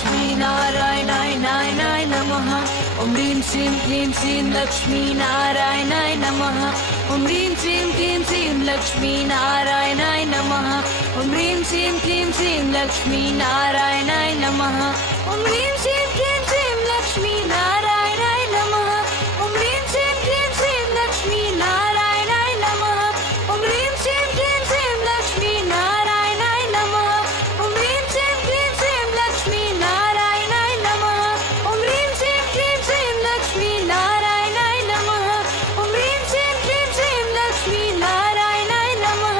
लक्ष्मी नारायणाय नाय नमः। ॐ ह्रीं श्रीं क्लीं श्रीं लक्ष्मी नारायणाय नमः। ॐ ह्रीं श्रीं क्लीं श्रीं लक्ष्मी नारायणाय नमः। ॐ ह्रीं श्रीं क्लीं श्रीं लक्ष्मी नारायणाय नमः। ॐ ह्रीं श्रीं क्लीं श्रीं लक्ष्मी नारायणाय नमः। ॐ ह्रीं श्रीं क्लीं श्रीं लक्ष्मी नारायणाय नमः। ॐ ह्रीं श्रीं क्लीं श्रीं लक्ष्मी नारायणाय नमः। ॐ ह्रीं श्रीं क्लीं श्रीं लक्ष्मी नारायणाय नमः। ॐ ह्रीं श्रीं क्लीं श्रीं लक्ष्मी नारायणाय नमः। ॐ ह्रीं श्रीं क्लीं श्रीं लक्ष्मी नारायणाय नमः।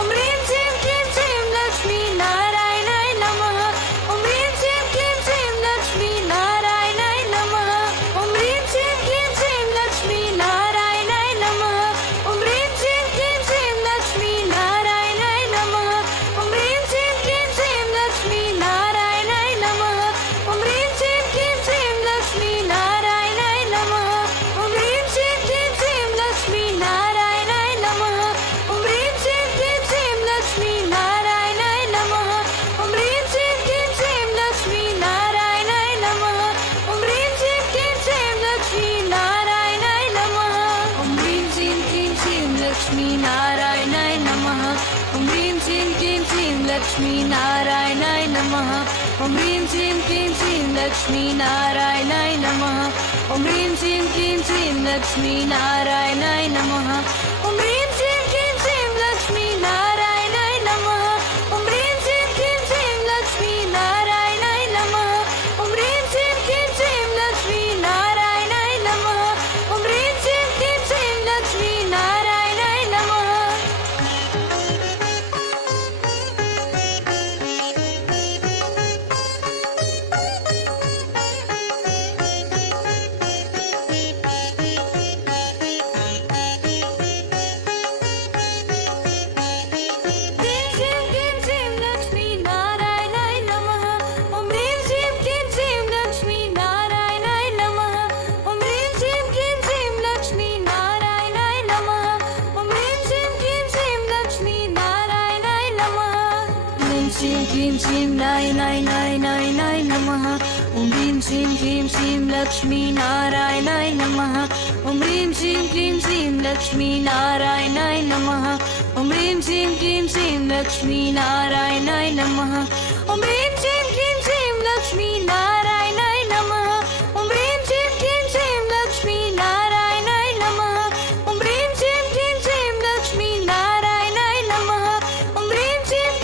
ॐ ह्रीं श्रीं क्लीं श्रीं लक्ष्मी नारायणाय नमः। ॐ ह्रीं श्रीं क्लीं श्रीं लक्ष्मी नारायणाय नमः। ॐ ह्रीं श्रीं क्लीं श्रीं लक्ष्मी नारायणाय नमः। ॐ ह्रीं श्रीं क्लीं श्रीं लक्ष्मी नारायणाय नमः। ॐ ह्रीं श्रीं क्लीं श्रीं लक्ष्मी नारायणाय नमः। ॐ ह्रीं श्रीं क्लीं श्रीं लक्ष्मी नारायणाय नमः। ॐ ह्रीं श्रीं क्लीं श्रीं लक्ष्मी नारायणाय नमः। ॐ ह्रीं श्रीं क्लीं श्रीं लक्ष्मी नारायणाय नमः। ॐ ह्रीं श्रीं क्लीं श्रीं लक्ष्मी नारायणाय नमः। ॐ ह्रीं श्रीं क्लीं श्रीं लक्ष्मी नारायणाय नमः। ॐ ह्रीं श्रीं क्लीं श्रीं लक्ष्मी नारायणाय नमः। ॐ ह्रीं श्रीं क्लीं श्रीं लक्ष्मी नारायणाय नमः। ॐ ह्रीं श्रीं क्लीं श्रीं लक्ष्मी नारायणाय नमः। ॐ ह्रीं श्रीं क्लीं श्रीं लक्ष्मी नारायणाय नमः। ॐ ह्रीं श्रीं क्लीं श्रीं लक्ष्मी नारायणाय नमः। ॐ ह्रीं श्रीं क्लीं श्रीं लक्ष्मी नारायणाय नमः। ॐ ह्रीं श्रीं क्लीं श्रीं लक्ष्मी नारायणाय नमः। ॐ ह्रीं श्रीं क्लीं श्रीं लक्ष्मी नारायणाय नमः। श्रीं क्लीं श्रीं नारायणाय नमः। ॐ ह्रीं श्रीं क्लीं श्रीं लक्ष्मी नारायणाय नमः। ॐ ह्रीं श्रीं क्लीं श्रीं लक्ष्मी नारायणाय नमः। ॐ ह्रीं श्रीं क्लीं श्रीं लक्ष्मी नारायणाय नमः। ॐ ह्रीं श्रीं क्लीं श्रीं लक्ष्मी नारायणाय नमः। ॐ ह्रीं श्रीं क्लीं श्रीं लक्ष्मी नारायणाय नमः। ॐ ह्रीं श्रीं क्लीं श्रीं लक्ष्मी नारायणाय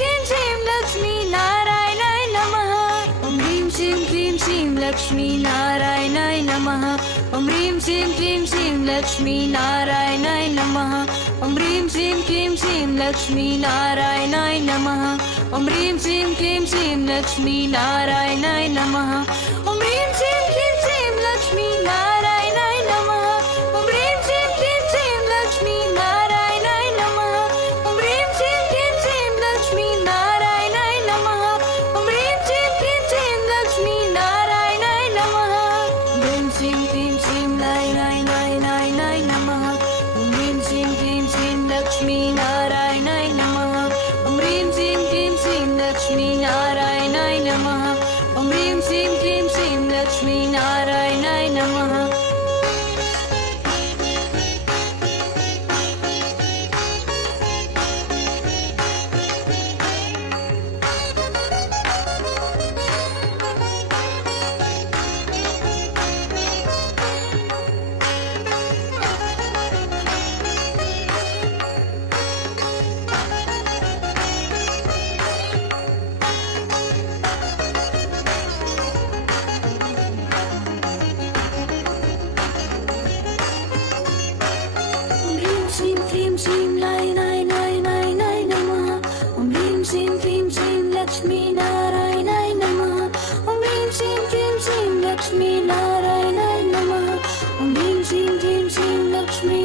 नमः। ॐ ह्रीं श्रीं क्लीं श्रीं लक्ष्मी नारायणाय नमः। ॐ ह्रीं श्रीं क्लीं श्रीं लक्ष्मी नारायणाय नमः। ॐ ह्रीं श्रीं क्लीं श्रीं लक्ष्मी नारायणाय नमः। ॐ ह्रीं श्रीं क्लीं श्रीं लक्ष्मी नारायणाय नमः। ॐ ह्रीं श्रीं क्लीं श्रीं लक्ष्मी नारायणाय नमः। ॐ ह्रीं श्रीं क्लीं श्रीं लक्ष्मी नारायणाय नमः। ॐ ह्रीं श्रीं क्लीं श्रीं लक्ष्मी नारायणाय नमः। ॐ ह्रीं श्रीं क्लीं श्रीं लक्ष्मी नारायणाय नमः। ॐ ह्रीं श्रीं क्लीं श्रीं लक्ष्मी नारायणाय नमः। ह्रीं श्रीं क्लीं श्रीं नारायणाय नमः। ॐ ह्रीं श्रीं क्लीं श्रीं लक्ष्मी नारायणाय नमः। ॐ ह्रीं श्रीं क्लीं श्रीं लक्ष्मी नारायणाय नमः। ॐ ह्रीं श्रीं क्लीं श्रीं लक्ष्मी नारायणाय नमः। श्रीं क्लीं श्रीं नारायणाय नमः। ॐ ह्रीं श्रीं क्लीं श्रीं लक्ष्मी नारायणाय नमः। ॐ ह्रीं श्रीं क्लीं श्रीं लक्ष्मी नारायणाय नमः। ॐ ह्रीं श्रीं क्लीं श्रीं लक्ष्मी।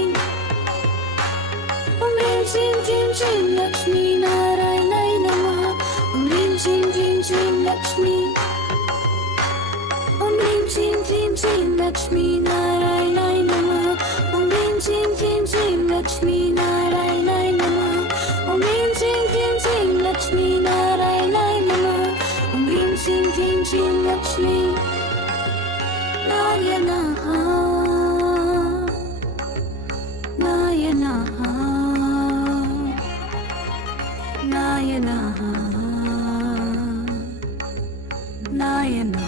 ॐ ह्रीं श्रीं क्लीं श्रीं लक्ष्मी नारायणाय नमः। ॐ ह्रीं श्रीं क्लीं श्रीं लक्ष्मी। ॐ ह्रीं श्रीं क्लीं श्रीं लक्ष्मी नारायणाय नमः। ॐ ह्रीं श्रीं क्लीं श्रीं लक्ष्मी नारायणाय नमः। ॐ ह्रीं श्रीं क्लीं श्रीं लक्ष्मी नारायणाय नमः। ॐ ह्रीं श्रीं क्लीं Shrim Lakshmi Nayanaha Nayanaha Nayanaha Nayanaha Nayanaha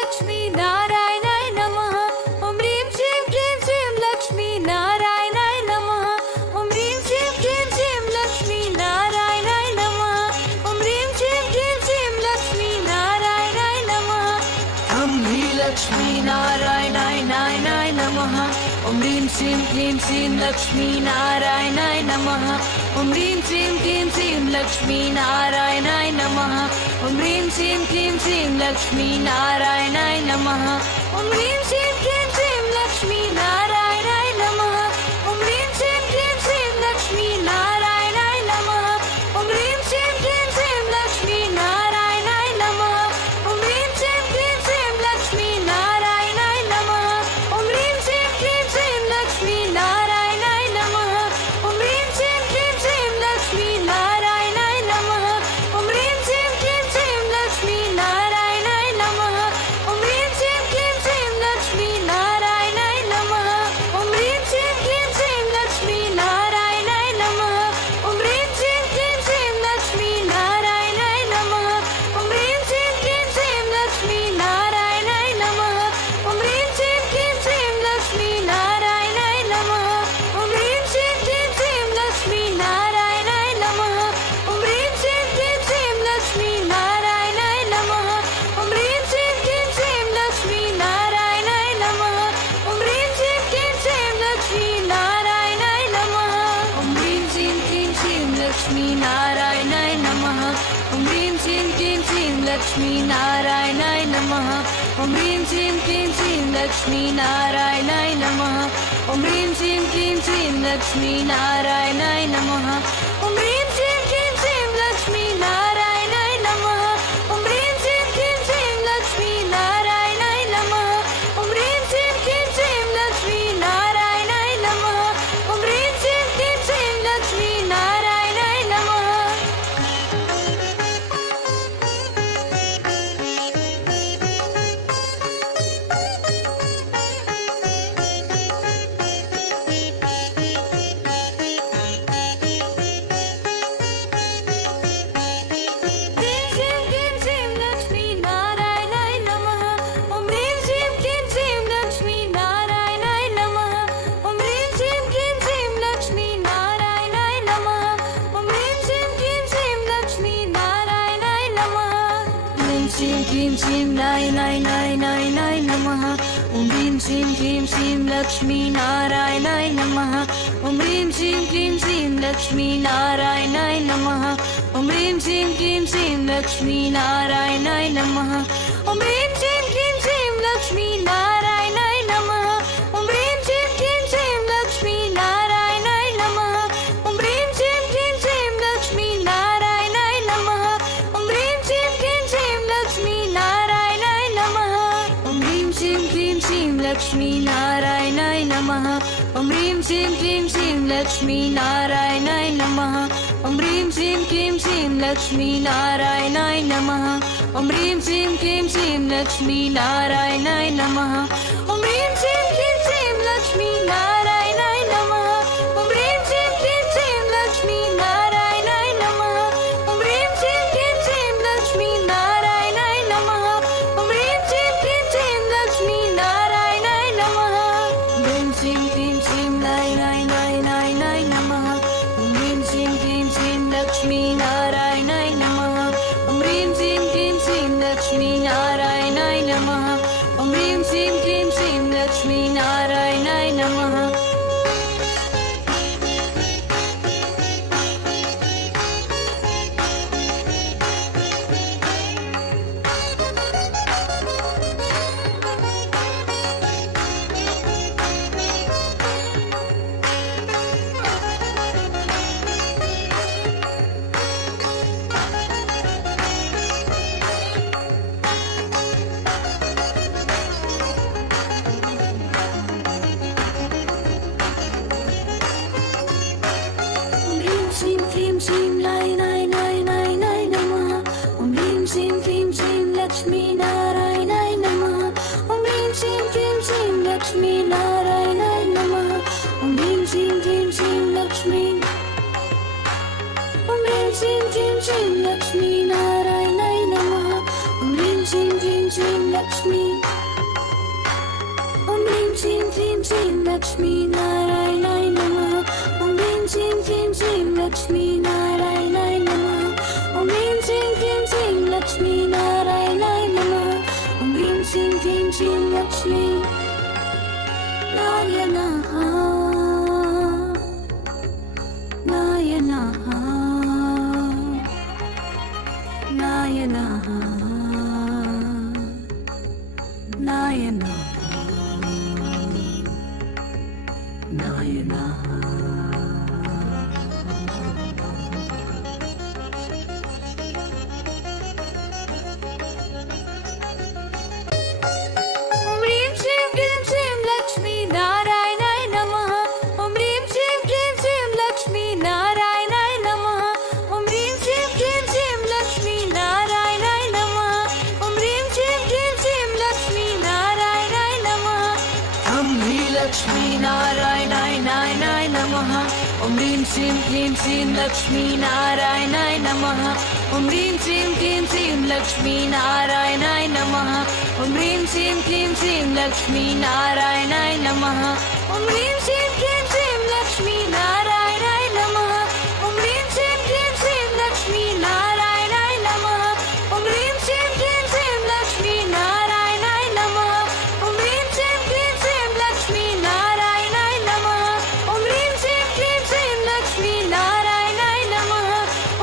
Lakshmi Narayanaय Namaha Om Rim Shrim Klim Shrim Lakshmi Narayanaय Namaha Om Rim Shrim Klim Shrim Lakshmi Narayanaय Namaha Om Rim Shrim Klim Shrim Lakshmi Narayanaय Namaha Om Rim Shrim Klim Shrim Lakshmi Narayanaय Namaha Om Rim Shrim Klim Shrim Lakshmi Narayanaय Namaha Om Rim Shrim Klim Shrim Lakshmi Narayanaय Namaha Om Rim Shrim Klim Shrim Lakshmi Narayanaय Namaha Om Rim Shrim Klim Shrim Lakshmi Narayanaय Namaha Om Rim Shrim Klim Shrim Lakshmi Narayanaय Namaha Om Rim Shrim Klim Shrim Lakshmi Narayanaय Namaha Om Rim Shrim Klim Shrim Lakshmi Narayanaय Namaha Om Rim Shrim Klim Shrim Lakshmi Narayanaय Namaha Om Rim Shrim Klim Shrim Lakshmi Narayanaय Namaha Om Rim Shrim Klim Shrim Lakshmi Narayanaय Namaha Om Rim Shrim Klim Shrim Lakshmi Narayanaय Namaha Om Rim Shrim Klim Shrim Lakshmi Narayanaय Namaha Om Rim Shrim Klim Shrim Lakshmi Narayanaय Namaha Om Rim Shrim Klim Shrim Lakshmi Narayanaय Namaha Om Rim Shrim Klim Shrim Lakshmi Narayanaय Namaha Om Rim Shrim Klim Shrim Lakshmi Narayanaय Namaha Om Rim Shrim Klim Shrim Lakshmi Narayanaय Namaha Om Rim Shrim Klim Shrim Lakshmi Narayanaय Namaha Om Rim Shrim Klim Shrim Lakshmi Narayanaय Namaha Om Rim Shrim Klim Shrim Lakshmi Narayanaय Namaha Om Rim Shrim Klim Shrim Lakshmi Narayanaय Namaha Om Rim Shrim Klim Shrim Lakshmi Narayanaय Namaha Om Rim Shrim Klim Shrim Lakshmi Narayanaय Namaha Shrim Klim Shrim Narayanaय Namaha Om Rim Shrim Klim Shrim Lakshmi Narayanaय Namaha Om Rim Shrim Klim Shrim Lakshmi Narayanaय Namaha Om Rim Shrim Klim Shrim Lakshmi Narayanaय Namaha Om Rim Shrim Klim Shrim Lakshmi Narayanaय Namaha Om Rim Shrim Klim Shrim Lakshmi Narayanaय Namaha Om Rim Shrim Klim Shrim Lakshmi Narayanaय Namaha Om Rim Shrim Klim Shrim Lakshmi Narayanaय Namaha Om Rim Shrim Klim Shrim Lakshmi Narayanaय Namaha Om Rim Shrim Klim Shrim Lakshmi Narayanaय Namaha Om Rim Shrim Klim Shrim Lakshmi Narayanaय Namaha Om Rim Shrim Klim Shrim Lakshmi Narayanaय Namaha Om Rim Shrim Klim Shrim Lakshmi Narayanaय Namaha Om Rim Shrim Klim Shrim Lakshmi Narayanaय Namaha Om Rim Shrim Klim Shrim Lakshmi Narayanaय Namaha Om Rim Shrim Klim Shrim Lakshmi Narayanaय Namaha Om Rim Shrim Klim Shrim Narayanaय Namaha Om Rim Shrim Klim Shrim Lakshmi Narayanaय Namaha Om Rim Shrim Klim Shrim Lakshmi Narayanaय Namaha Om Rim Shrim Klim Shrim Lakshmi Narayanaय Namaha Lakshmi. Om Hrim Shrim Hrim Shrim Lakshmi Narayanaय Namaha. Om Hrim Shrim Hrim Shrim Lakshmi Narayanaय Namaha. Om Hrim Shrim Hrim Shrim Lakshmi Narayanaय Namaha. Om Hrim Shrim Hrim Shrim Lakshmi Narayanaha. Narayanaha. Narayanaha. Narayanaha. Narayanaha. Om Hrim Shrim Hrim Shrim Lakshmi Narayanaय Namaha. Om Hrim Shrim Hrim Shrim Lakshmi Narayanaय Namaha. Om Hrim Shrim Hrim Shrim Lakshmi Narayanaय Namaha. Om Hrim Shrim Hrim Shrim Lakshmi Narayanaय Namaha. Om Hri Lakshmi Narayanaय Namaha. Om Hrim Shrim Hrim Shrim Lakshmi Narayanaय Namaha. Om Hrim Shrim Hrim Shrim Lakshmi Narayanaय Namaha. Om Hrim Shrim Hrim Shrim Lakshmi Narayanaय Namaha. Om Hrim Shrim Hrim Shrim Lakshmi Narayanaय Namaha. Om Hrim Shrim Hrim Shrim Lakshmi Narayanaय Namaha. Om Hrim Shrim Hrim Shrim Lakshmi Narayanaय Namaha. Om Hrim Shrim Hrim Shrim Lakshmi Narayanaय Namaha. Om Hrim Shrim Hrim Shrim Lakshmi Narayanaय Namaha. Om Hrim Shrim Hrim Shrim Lakshmi Narayanaय Namaha.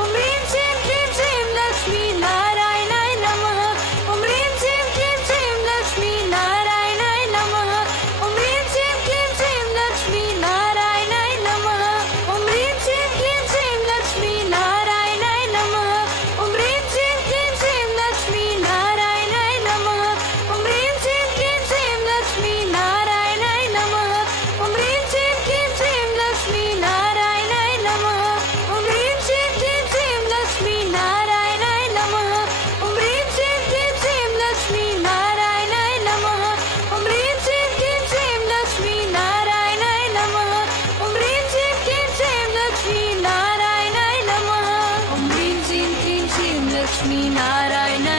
Om Hrim Shrim Hrim Shrim Lakshmi Narayanaय Namaha. Om Hrim Shrim Hrim Shrim Lakshmi Narayanaय Namaha. Om Hrim Shrim Hrim Shrim Lakshmi Narayanaय Namaha. Om Hrim Shrim Hrim Shrim Lakshmi Narayanaय Namaha. Om Hrim Shrim Hrim Shrim Lakshmi Narayanaय Namaha. Om Hrim Shrim Hrim Shrim Lakshmi Narayanaय Namaha. Om Hrim Shrim Hrim Shrim Lakshmi Narayanaय Namaha. Om Hrim Shrim Hrim Shrim Lakshmi Narayanaय Namaha. Om Hrim Shrim Hrim Shrim Lakshmi Narayanaय Namaha. Om Hrim Shrim Hrim Shrim Lakshmi Narayanaय Namaha. Om Hrim Shrim Hrim Shrim Lakshmi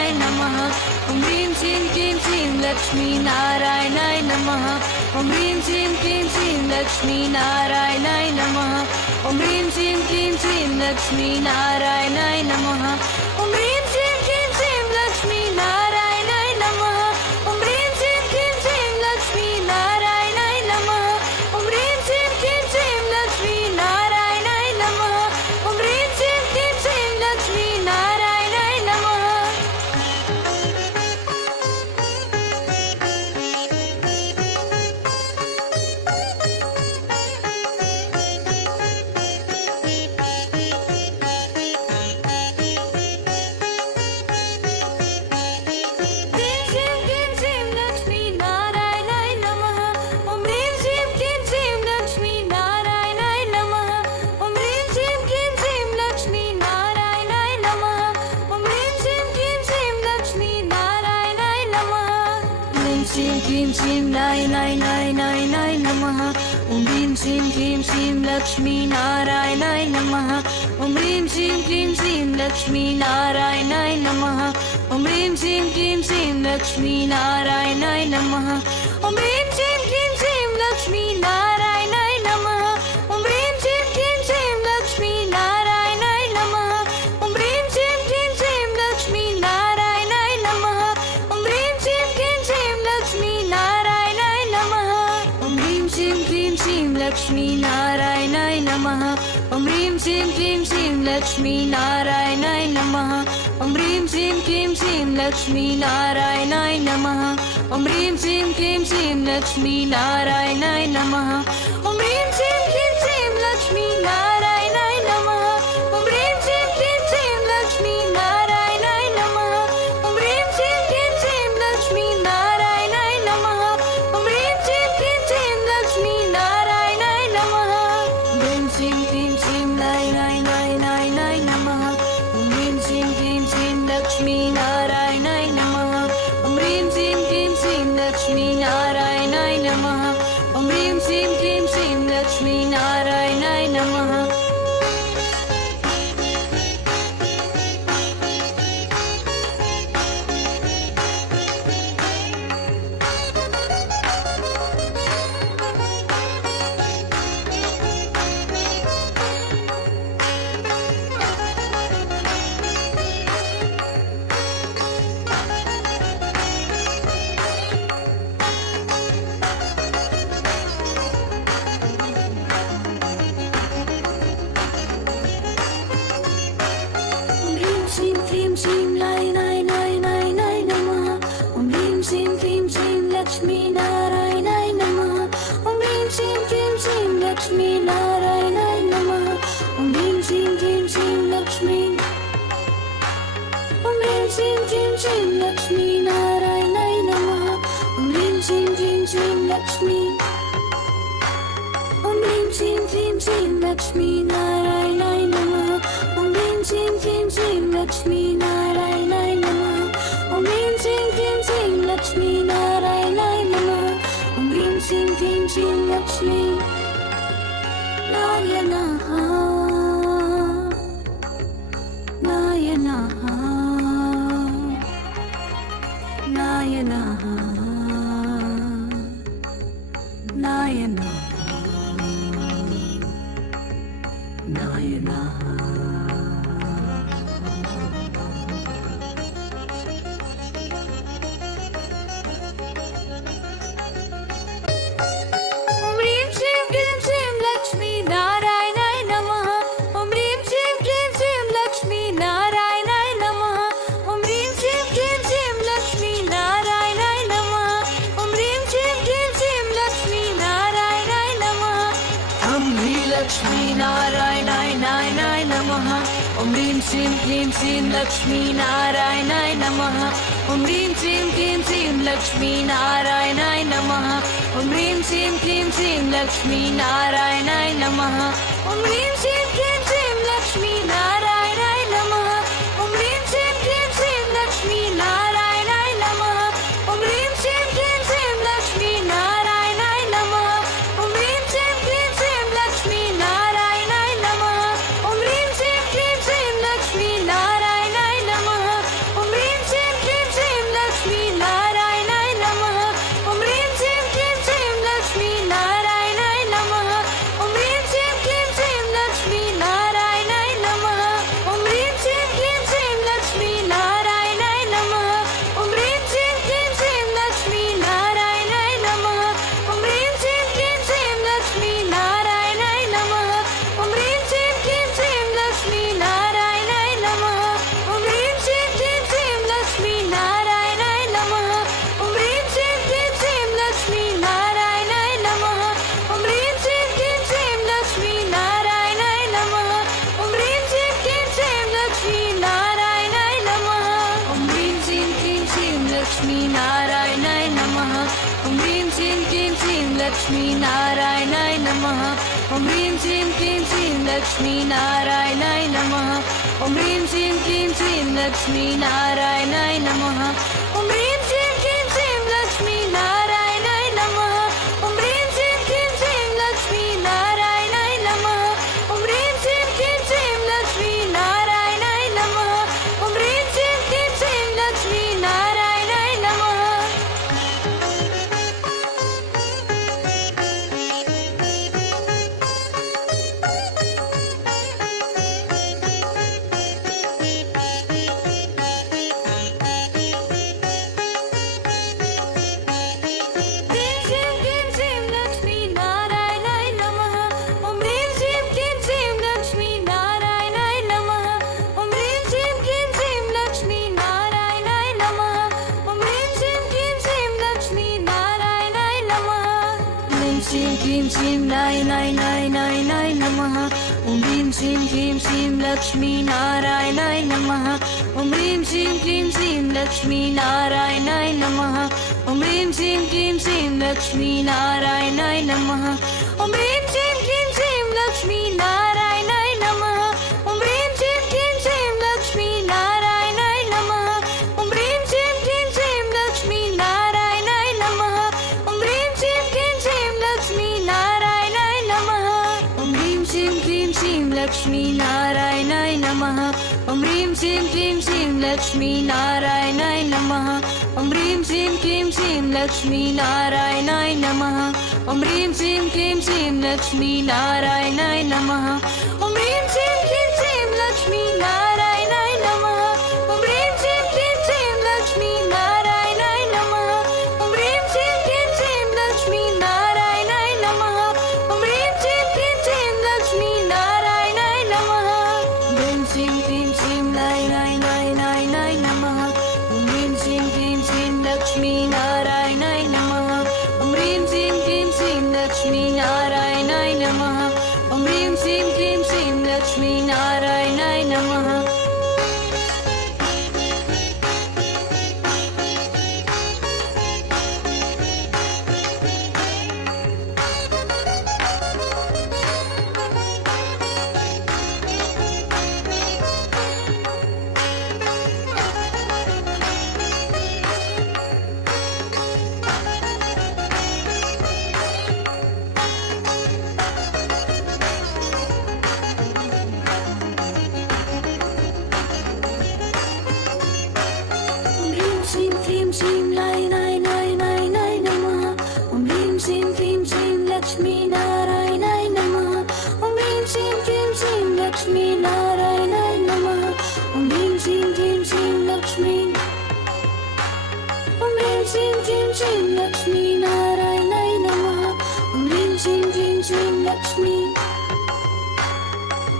Narayanaय Namaha. Om Hrim Shrim Hrim Shrim Lakshmi Narayanaय Namaha. Om Hrim Shrim Hrim Shrim Lakshmi Narayanaय Namaha. Om Hrim Shrim Hrim Shrim Lakshmi Narayanaय Namaha. Om Hrim Shrim Hrim Shrim Lakshmi Narayanaय Namaha. Om Hrim Shrim Hrim Shrim Lakshmi Narayanaय Namaha. Om Hrim Shrim Hrim Shrim Lakshmi Narayanaय Namaha. Om Hrim Shrim Hrim Shrim Lakshmi Narayanaय Namaha. Hrim Shrim Hrim Shrim Lakshmi Narayanaय Namaha. Om Hrim Shrim Hrim Shrim Lakshmi Narayanaय Namaha. Om Hrim Shrim Hrim Shrim Lakshmi Narayanaय Namaha. Om Hrim Shrim Hrim Shrim Lakshmi Narayanaय Namaha. Hrim Shrim Hrim Shrim Narayanaय Namaha. Om Hrim Shrim Hrim Shrim Lakshmi Narayanaय Namaha. Om Hrim Shrim Hrim Shrim Lakshmi Narayanaय Namaha. Om Hrim Shrim Hrim Shrim Lakshmi Narayanaय Namaha. Om Hrim Shrim Hrim Shrim Lakshmi Narayanaय Namaha. Om Hrim Shrim Hrim Shrim Lakshmi Narayanaय Namaha. Om Hrim Shrim Hrim Shrim Lakshmi Narayanaय Namaha. Om Hrim Shrim Hrim Shrim Lakshmi Narayanaय Namaha. Om Hrim Shrim Hrim Shrim Lakshmi Narayanaय Namaha. Om Hrim Shrim Hrim Shrim Lakshmi Narayanaय Namaha. Om Hrim Shrim Hrim Shrim Lakshmi Narayanaय Namaha. Om Hrim Shrim Hrim Shrim Lakshmi Narayanaय Namaha. Om Hrim Shrim Hrim Shrim Lakshmi Narayanaय Namaha. Om Hrim Shrim Hrim Shrim Lakshmi Narayanaय Namaha. Om Hrim Shrim Hrim Shrim Lakshmi Narayanaय Namaha. Om Hrim Shrim Hrim Shrim Lakshmi Narayanaय Namaha. Om Hrim Shrim Hrim Shrim Narayanaय Namaha. Om Hrim Shrim Hrim Shrim Lakshmi Narayanaय Namaha. Om Hrim Shrim Hrim Shrim Lakshmi Narayanaय Namaha. Om Hrim Shrim Hrim Shrim Lakshmi Narayanaय Namaha. Shrim Klim Shrim Lai Nai Nai Nai Nai Namaha. Om Rim Shrim Klim Shrim Lakshmi Narayana Namaha. Om Rim Shrim Klim Shrim Lakshmi Narayana Namaha. Om Rim Shrim Klim Shrim Lakshmi. Om Rim Shrim Klim Shrim Lakshmi Narayana Namaha. Om Rim Shrim Klim Shrim Lakshmi. Om Rim Shrim Klim Shrim Lakshmi Narayana Namaha. Om Rim Shrim Klim Shrim Lakshmi Narayana Namaha. Om Rim Shrim Klim Shrim Lakshmi Narayana Namaha. Om Rim Shrim Klim Shrim Lakshmi Narayana Narayana Narayana Narayana Narayana. Om Rim Shrim Klim Shrim Lakshmi Narayana Namaha. Om Rim Shrim Klim Shrim Lakshmi Narayana Namaha. Om Rim Shrim Klim Shrim Lakshmi Narayana Namaha. Om Rim Shrim Klim Shrim Lakshmi Narayana Namaha. Om Rim Lakshmi Narayana Namaha. Om Rim Shrim Klim Shrim Lakshmi Narayana Namaha. Om Rim Shrim Klim Shrim Lakshmi Narayana Namaha. Om Rim Shrim Klim Shrim Lakshmi Narayana Namaha. Om Rim Shrim Klim Shrim Lakshmi Narayana Namaha. Om Rim Shrim Klim Shrim Lakshmi Narayana Namaha. Om Rim Shrim Klim Shrim Lakshmi Narayana Namaha. Om Rim Shrim Klim Shrim Lakshmi Narayana Namaha. Om Rim Shrim Klim Shrim Lakshmi Narayana Namaha. Om Rim Shrim Klim Shrim Lakshmi Narayana Namaha. Om Rim Shrim Klim Shrim Lakshmi Narayana Namaha. Om Rim Shrim Klim Shrim Lakshmi Narayana Namaha. Om Rim Shrim Klim Shrim Lakshmi Narayana Namaha. Om Rim Shrim Klim Shrim Lakshmi Narayana Namaha. Om Rim Shrim Klim Shrim Lakshmi Narayana Namaha. Om Rim Shrim Klim Shrim Lakshmi Narayana Namaha. Om Rim Shrim Klim Shrim Lakshmi Narayana Namaha. Om Rim Shrim Klim Shrim Lakshmi Narayana Namaha. Om Rim Shrim Klim Shrim Lakshmi Narayana Namaha. Om Rim Shrim Klim Shrim Lakshmi Narayana Namaha. Om Rim Shrim Klim Shrim Lakshmi Narayana Namaha. Om Rim Shrim Klim Shrim Lakshmi Narayana Namaha. Om Rim Shrim Klim Shrim Lakshmi Narayana Namaha. Om Rim Shrim Klim Shrim Lakshmi Narayana Namaha. Om Rim Shrim Klim Shrim Lakshmi Narayana Namaha. Om Rim Shrim Klim Shrim Lakshmi Narayana Namaha. Om Rim Shrim Klim Shrim Lakshmi Narayana Namaha. Om Rim Shrim Klim Shrim Lakshmi Narayana Namaha. Shrim Shrim Nai Nai Nai Nai Nai Namaha. Om Rim Shrim Klim Shrim Lakshmi Narayana Namaha. Om Rim Shrim Klim Shrim Lakshmi Narayana Namaha. Om Rim Shrim Klim Shrim Lakshmi Narayana Namaha. Om Rim Shrim Klim Shrim Lakshmi Narayana Namaha. Om Rim Shrim Klim Shrim Lakshmi Narayana Namaha. Om Rim Shrim Klim Shrim Lakshmi Narayana Namaha. Om Rim Shrim Klim Shrim Lakshmi Narayana Namaha. Om Rim Shrim Klim Shrim Lakshmi Narayana Namaha. Om Rim Shrim Klim Shrim Lakshmi Narayana Namaha. Om Rim Shrim Klim Shrim Lakshmi Narayana Namaha. Om Rim Shrim Klim Shrim Lakshmi Narayana Namaha. Om Rim Shrim Klim Shrim Lakshmi Narayana Namaha. Om Rim Shrim Klim Shrim Lakshmi Narayana Namaha. Om Rim Shrim Klim Shrim Lakshmi Narayana Namaha. Om Rim Shrim Klim Shrim Lakshmi Narayana Namaha. Om Rim Shrim Klim Shrim Nai Nai Nai Shrim Lai Nai Nai Nai Nai Namaha. Om Rim Shrim Krim Shrim Lakshmi Narayanaय Namaha. Om Rim Shrim Krim Shrim Lakshmi Narayanaय Namaha. Om Rim Shrim Krim Shrim Lakshmi. Om Rim Shrim Krim Shrim Lakshmi Narayanaय Namaha. Om Rim Shrim Krim Shrim Lakshmi.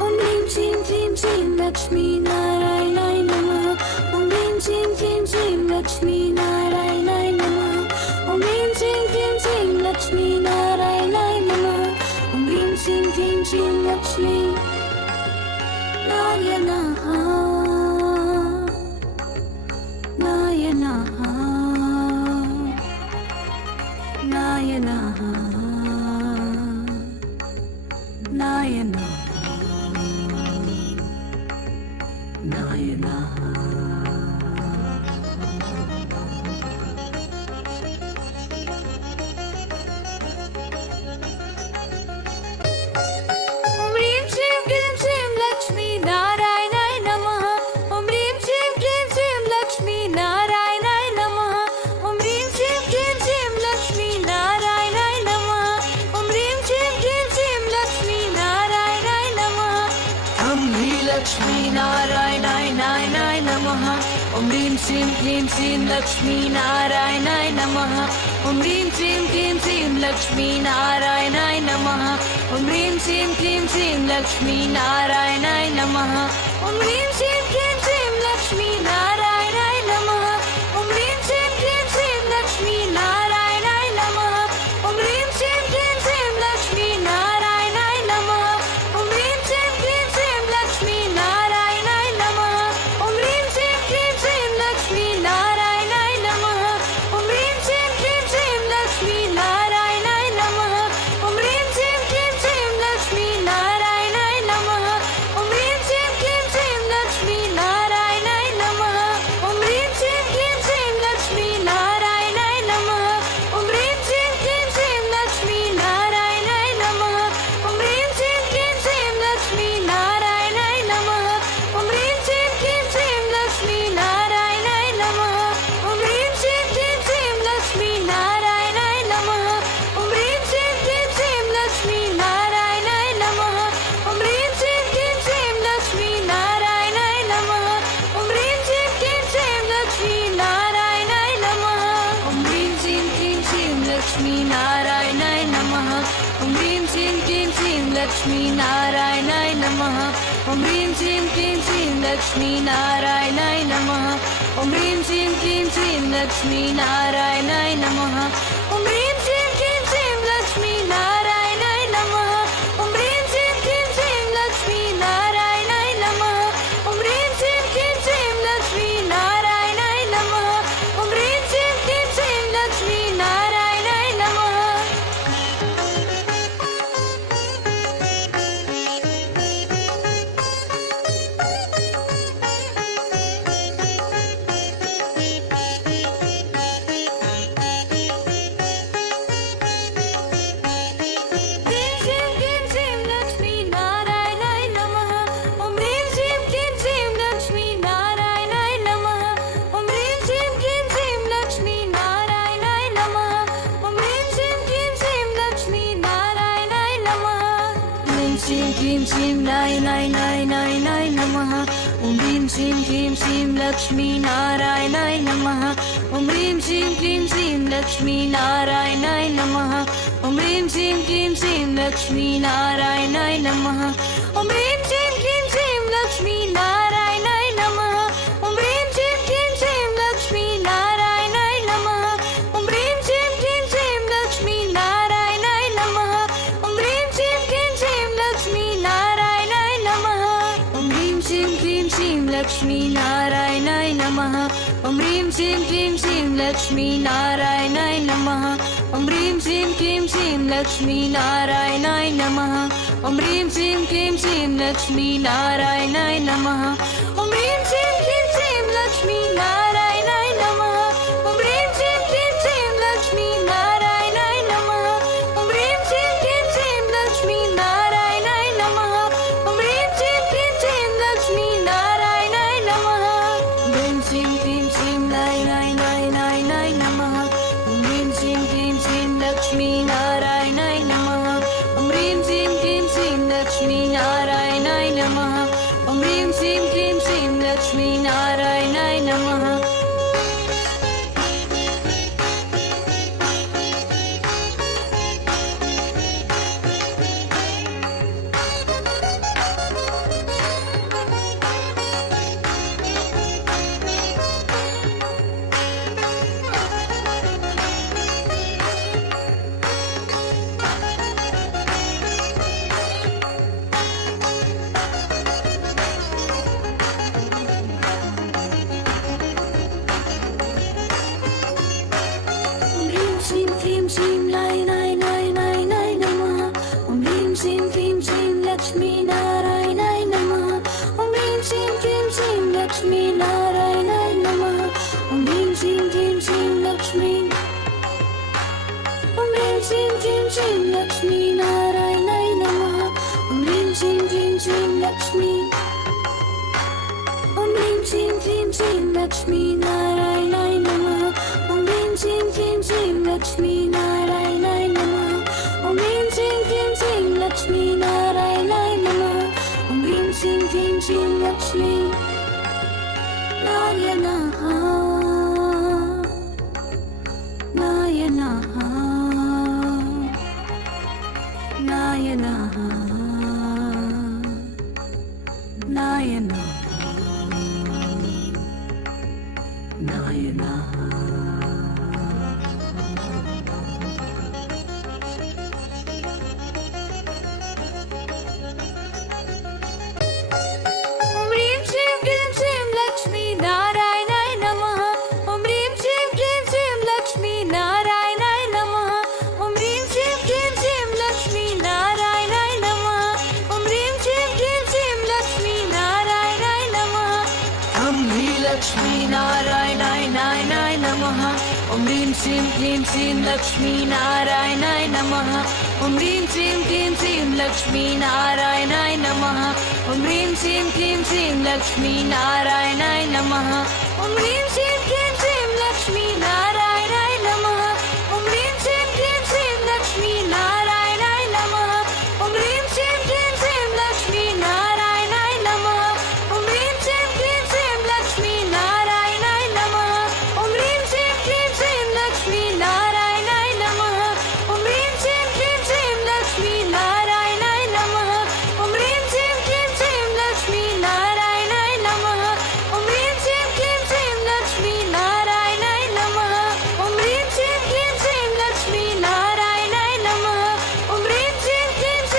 Om Rim Shrim Krim Shrim Lakshmi Narayanaय Namaha. Om Rim Shrim Krim Shrim Lakshmi Narayanaय Namaha. Om Rim Shrim Krim Shrim Lakshmi Narayanaय Namaha. Om Rim Shrim Krim Shrim Lakshmi Narayanaha. Narayanaha. Narayanaha. Narayanaha. Narayanaha. Om Rim Shrim Krim Shrim Lakshmi Narayanaय Namaha. Om Rim Shrim Krim Shrim Lakshmi Narayanaय Namaha. Om Rim Shrim Krim Shrim Lakshmi Narayanaय Namaha. Om Rim Shrim Krim Shrim Lakshmi Narayanaय Namaha. Om Rim Lakshmi Narayanaय Namaha. Om Rim Shrim Krim Shrim Lakshmi Narayanaय Namaha. Om Rim Shrim Krim Shrim Lakshmi Narayanaय Namaha. Om Rim Shrim Krim Shrim Lakshmi Narayanaय Namaha. Om Rim Shrim Krim Shrim Lakshmi Narayanaय Namaha. Om Rim Shrim Krim Shrim Lakshmi Narayanaय Namaha. Om Rim Shrim Krim Shrim Lakshmi Narayanaय Namaha. Om Rim Shrim Krim Shrim Lakshmi Narayanaय Namaha. Om Rim Shrim Krim Shrim Lakshmi Narayanaय Namaha. Om Rim Shrim Krim Shrim Lakshmi Narayanaय Namaha. Om Rim Shrim Krim Shrim Lakshmi Narayanaय Namaha. Om Rim Shrim Krim Shrim Lakshmi Narayanaय Namaha. Om Rim Shrim Krim Shrim Lakshmi Narayanaय Namaha. Om Rim Shrim Krim Shrim Lakshmi Narayanaय Namaha. Om Rim Shrim Krim Shrim Lakshmi Narayanaय Namaha. Om Rim Shrim Krim Shrim Lakshmi Narayanaय Namaha. Om Rim Shrim Krim Shrim Lakshmi Narayanaय Namaha. Om Rim Shrim Krim Shrim Lakshmi Narayanaय Namaha. Om Rim Shrim Krim Shrim Lakshmi Narayanaय Namaha. Om Rim Shrim Krim Shrim Lakshmi Narayanaय Namaha. Om Rim Shrim Krim Shrim Lakshmi Narayanaय Namaha. Om Rim Shrim Krim Shrim Lakshmi Narayanaय Namaha. Om Rim Shrim Krim Shrim Lakshmi Narayanaय Namaha. Om Rim Shrim Krim Shrim Lakshmi Narayanaय Namaha. Om Rim Shrim Krim Shrim Lakshmi Narayanaय Namaha. Om Rim Shrim Krim Shrim Lakshmi Narayanaय Namaha. Om Rim Shrim Krim Shrim Lakshmi Narayanaय Namaha. Om Rim Shrim Krim Shrim Lakshmi Narayanaय Namaha. Shrim Krim Shrim Nai Nai Nai Nai Nai Namaha. Om Rim Shrim Krim Shrim Lakshmi Narayanaय Namaha. Om Rim Shrim Krim Shrim Lakshmi Narayanaय Namaha. Om Rim Shrim Krim Shrim Lakshmi Narayanaय Namaha. Om Rim Shrim Krim Shrim Lakshmi Narayanaय Namaha. Om Rim Shrim Krim Shrim Lakshmi Narayanaय Namaha. Om Rim Shrim Krim Shrim Lakshmi Narayanaय Namaha. Om Rim Shrim Krim Shrim Lakshmi Narayanaय Namaha. Om Rim Shrim Krim Shrim Lakshmi Narayanaय Namaha. Om Rim Shrim Krim Shrim Lakshmi Narayanaय Namaha. Om Rim Shrim Krim Shrim Lakshmi Narayanaय Namaha. Om Rim Shrim Krim Shrim Lakshmi Narayanaय Namaha. Om Rim Shrim Krim Shrim Lakshmi Narayanaय Namaha. Om Rim Shrim Krim Shrim Lakshmi Narayanaय Namaha. Om Rim Shrim Krim Shrim Lakshmi Narayanaय Namaha. Om Rim Shrim Krim Shrim Lakshmi Narayanaय Namaha. Om Rim Shrim Krim Shrim Nai Nai Nai Nai Nai Shrim Shrim Shrim Lakshmi Narayanaय Namah. Om Shrim Shrim Shrim Shrim Lakshmi Narayanaय Namah. Om Shrim Shrim Shrim Shrim Lakshmi Narayanaय Namah. Om Shrim Shrim Shrim Shrim Lakshmi Narayanaha Narayanaha Narayanaha Narayanaha Narayanaha. Om Shrim Shrim Shrim Shrim Lakshmi Narayanaय Namah. Om Shrim Shrim Shrim Shrim Lakshmi Narayanaय Namah. Om Shrim Shrim Shrim Shrim Lakshmi Narayanaय Namah. Om Shrim Shrim Shrim Shrim Lakshmi Narayanaय Namah. Om Shri Lakshmi Narayanaय Namah. Om Shrim Shrim Shrim Shrim Lakshmi Narayanaय Namah. Om Shrim Shrim Shrim Shrim Lakshmi Narayanaय Namah. Om Shrim Shrim Shrim Shrim Lakshmi Narayanaय Namah. Om Shrim Shrim Shrim Shrim Lakshmi Narayanaय Namah. Om Shrim Shrim Shrim Shrim Lakshmi Narayanaय Namah. Om Shrim Shrim Shrim Shrim Lakshmi Narayanaय Namah. Om Shrim Shrim Shrim Shrim Lakshmi Narayanaय Namah. Om Shrim Shrim Shrim Shrim Lakshmi Narayanaय Namah. Om Shrim Shrim Shrim Shrim Lakshmi Narayanaय Namah. Om Shrim Shrim Shrim Shrim Lakshmi Narayanaय Namah. Om Shrim Shrim Shrim Shrim Lakshmi Narayanaय Namah. Om Shrim Shrim Shrim Shrim Lakshmi Narayanaय Namah. Om Shrim Shrim Shrim Shrim Lakshmi Narayanaय Namah. Om Shrim Shrim Shrim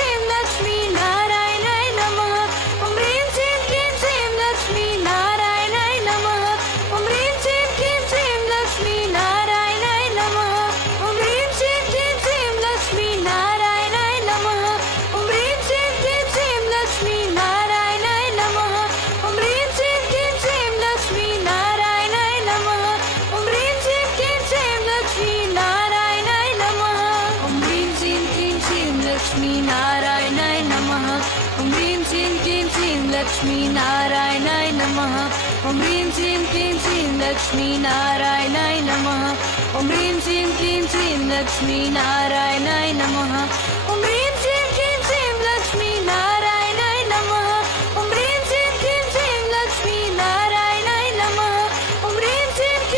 Shrim Lakshmi Narayanaय Namah. Om Shrim Shrim Shrim Shrim Lakshmi Narayanaय Namah. Om Shrim Shrim Shrim Shrim Lakshmi Narayanaय Namah. Om Shrim Shrim Shrim Shrim Lakshmi Narayanaय Namah. Om Shrim Shrim Shrim Shrim Lakshmi Narayanaय Namah. Om Shrim Shrim Shrim Shrim Lakshmi Narayanaय Namah. Om Shrim Shrim Shrim Shrim Lakshmi Narayanaय Namah. Om Shrim Shrim Shrim Shrim Lakshmi Narayanaय Namah. Om Shrim Shrim Shrim Shrim Lakshmi Narayanaय Namah. Om Shrim Shrim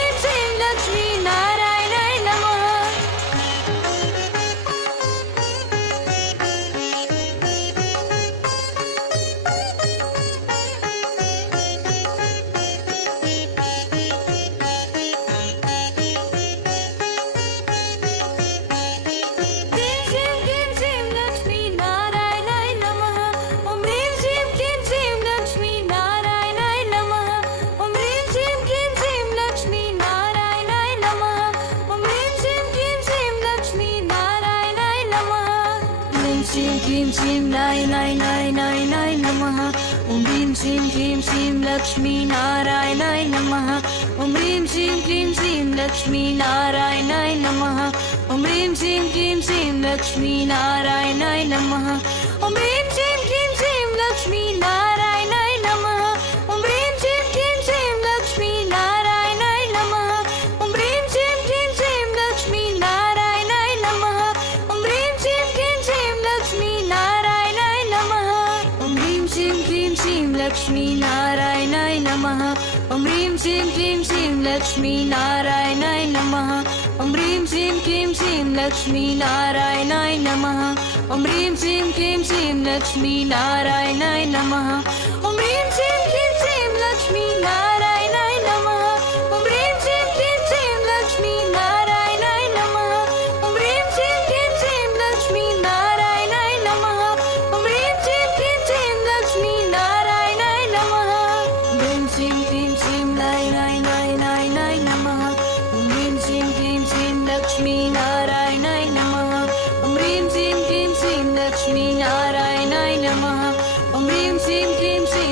Shrim Shrim Lakshmi Narayanaय Namah. Om Shrim Shrim Shrim Shrim Lakshmi Narayanaय Namah. Om Shrim Shrim Shrim Shrim Lakshmi Narayanaय Namah. Om Shrim Shrim Shrim Shrim Lakshmi Narayanaय Namah. Om Shrim Shrim Shrim Shrim Lakshmi Narayanaय Namah. Shrim Shrim Shrim Nai Nai Nai Nai Nai Namaha. Om Shrim Shrim Shrim Shrim Lakshmi Narayanaय Namaha. Om Shrim Shrim Shrim Shrim Lakshmi Narayanaय Namaha. Om Shrim Shrim Shrim Shrim Lakshmi Narayanaय Namaha. Om Shrim Shrim Shrim Shrim Lakshmi Narayanaय Namaha. Om Shrim Shrim Shrim Shrim Lakshmi Narayanaय Namaha. Om Shrim Shrim Shrim Shrim Lakshmi Narayanaय Namaha. Om Shrim Shrim Shrim Shrim Lakshmi Narayanaय Namaha. Om Shrim Shrim Shrim Shrim Lakshmi Narayanaय Namaha. Om Shrim Shrim Shrim Shrim Lakshmi Narayanaय Namaha. Om Shrim Shrim Shrim Shrim Lakshmi Narayanaय Namaha. Om Shrim Shrim Shrim Shrim Lakshmi Narayanaय Namaha. Om Shrim Shrim Shrim Shrim Lakshmi Narayanaय Namaha. Om Shrim Shrim Shrim Shrim Lakshmi Narayanaय Namaha. Om Shrim Shrim Shrim Shrim Lakshmi Narayanaय Namaha. Om Shrim Shrim Shrim Shrim Lakshmi Narayanaय Namaha. Om Shrim Shrim Shrim Nai Nai Nai Nai Nai Namaha. Om Shrim Shrim Shrim Shrim Lakshmi Narayanaय Namaha. Om Shrim Shrim Shrim Shrim Lakshmi Narayanaय Namaha. Om Shrim Shrim Shrim Shrim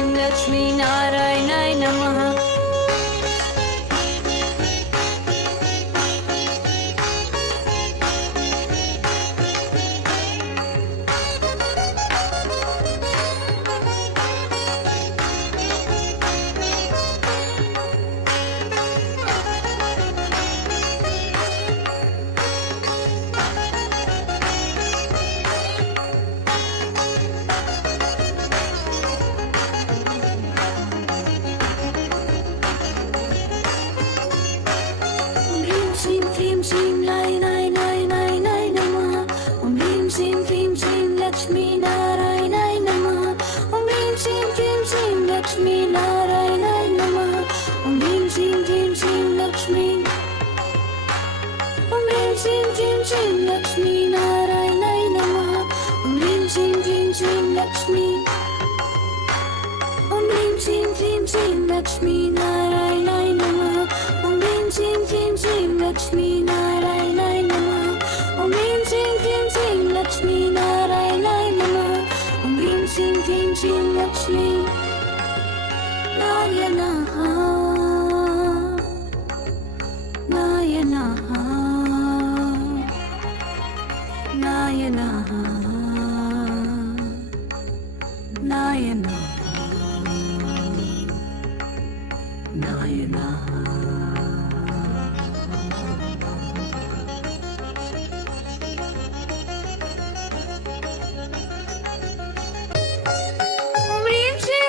Lakshmi नारायणाय नमः। ॐ ह्रीं श्रीं क्लीं श्रीं लक्ष्मी नारायणाय नमः। ॐ ह्रीं श्रीं क्लीं श्रीं लक्ष्मी नारायणाय नमः। ॐ ह्रीं श्रीं क्लीं श्रीं लक्ष्मी नारायणाय नारायणाय नारायणाय लक्ष्मी नारायणाय नारायणाय नमः। ॐ ह्रीं श्रीं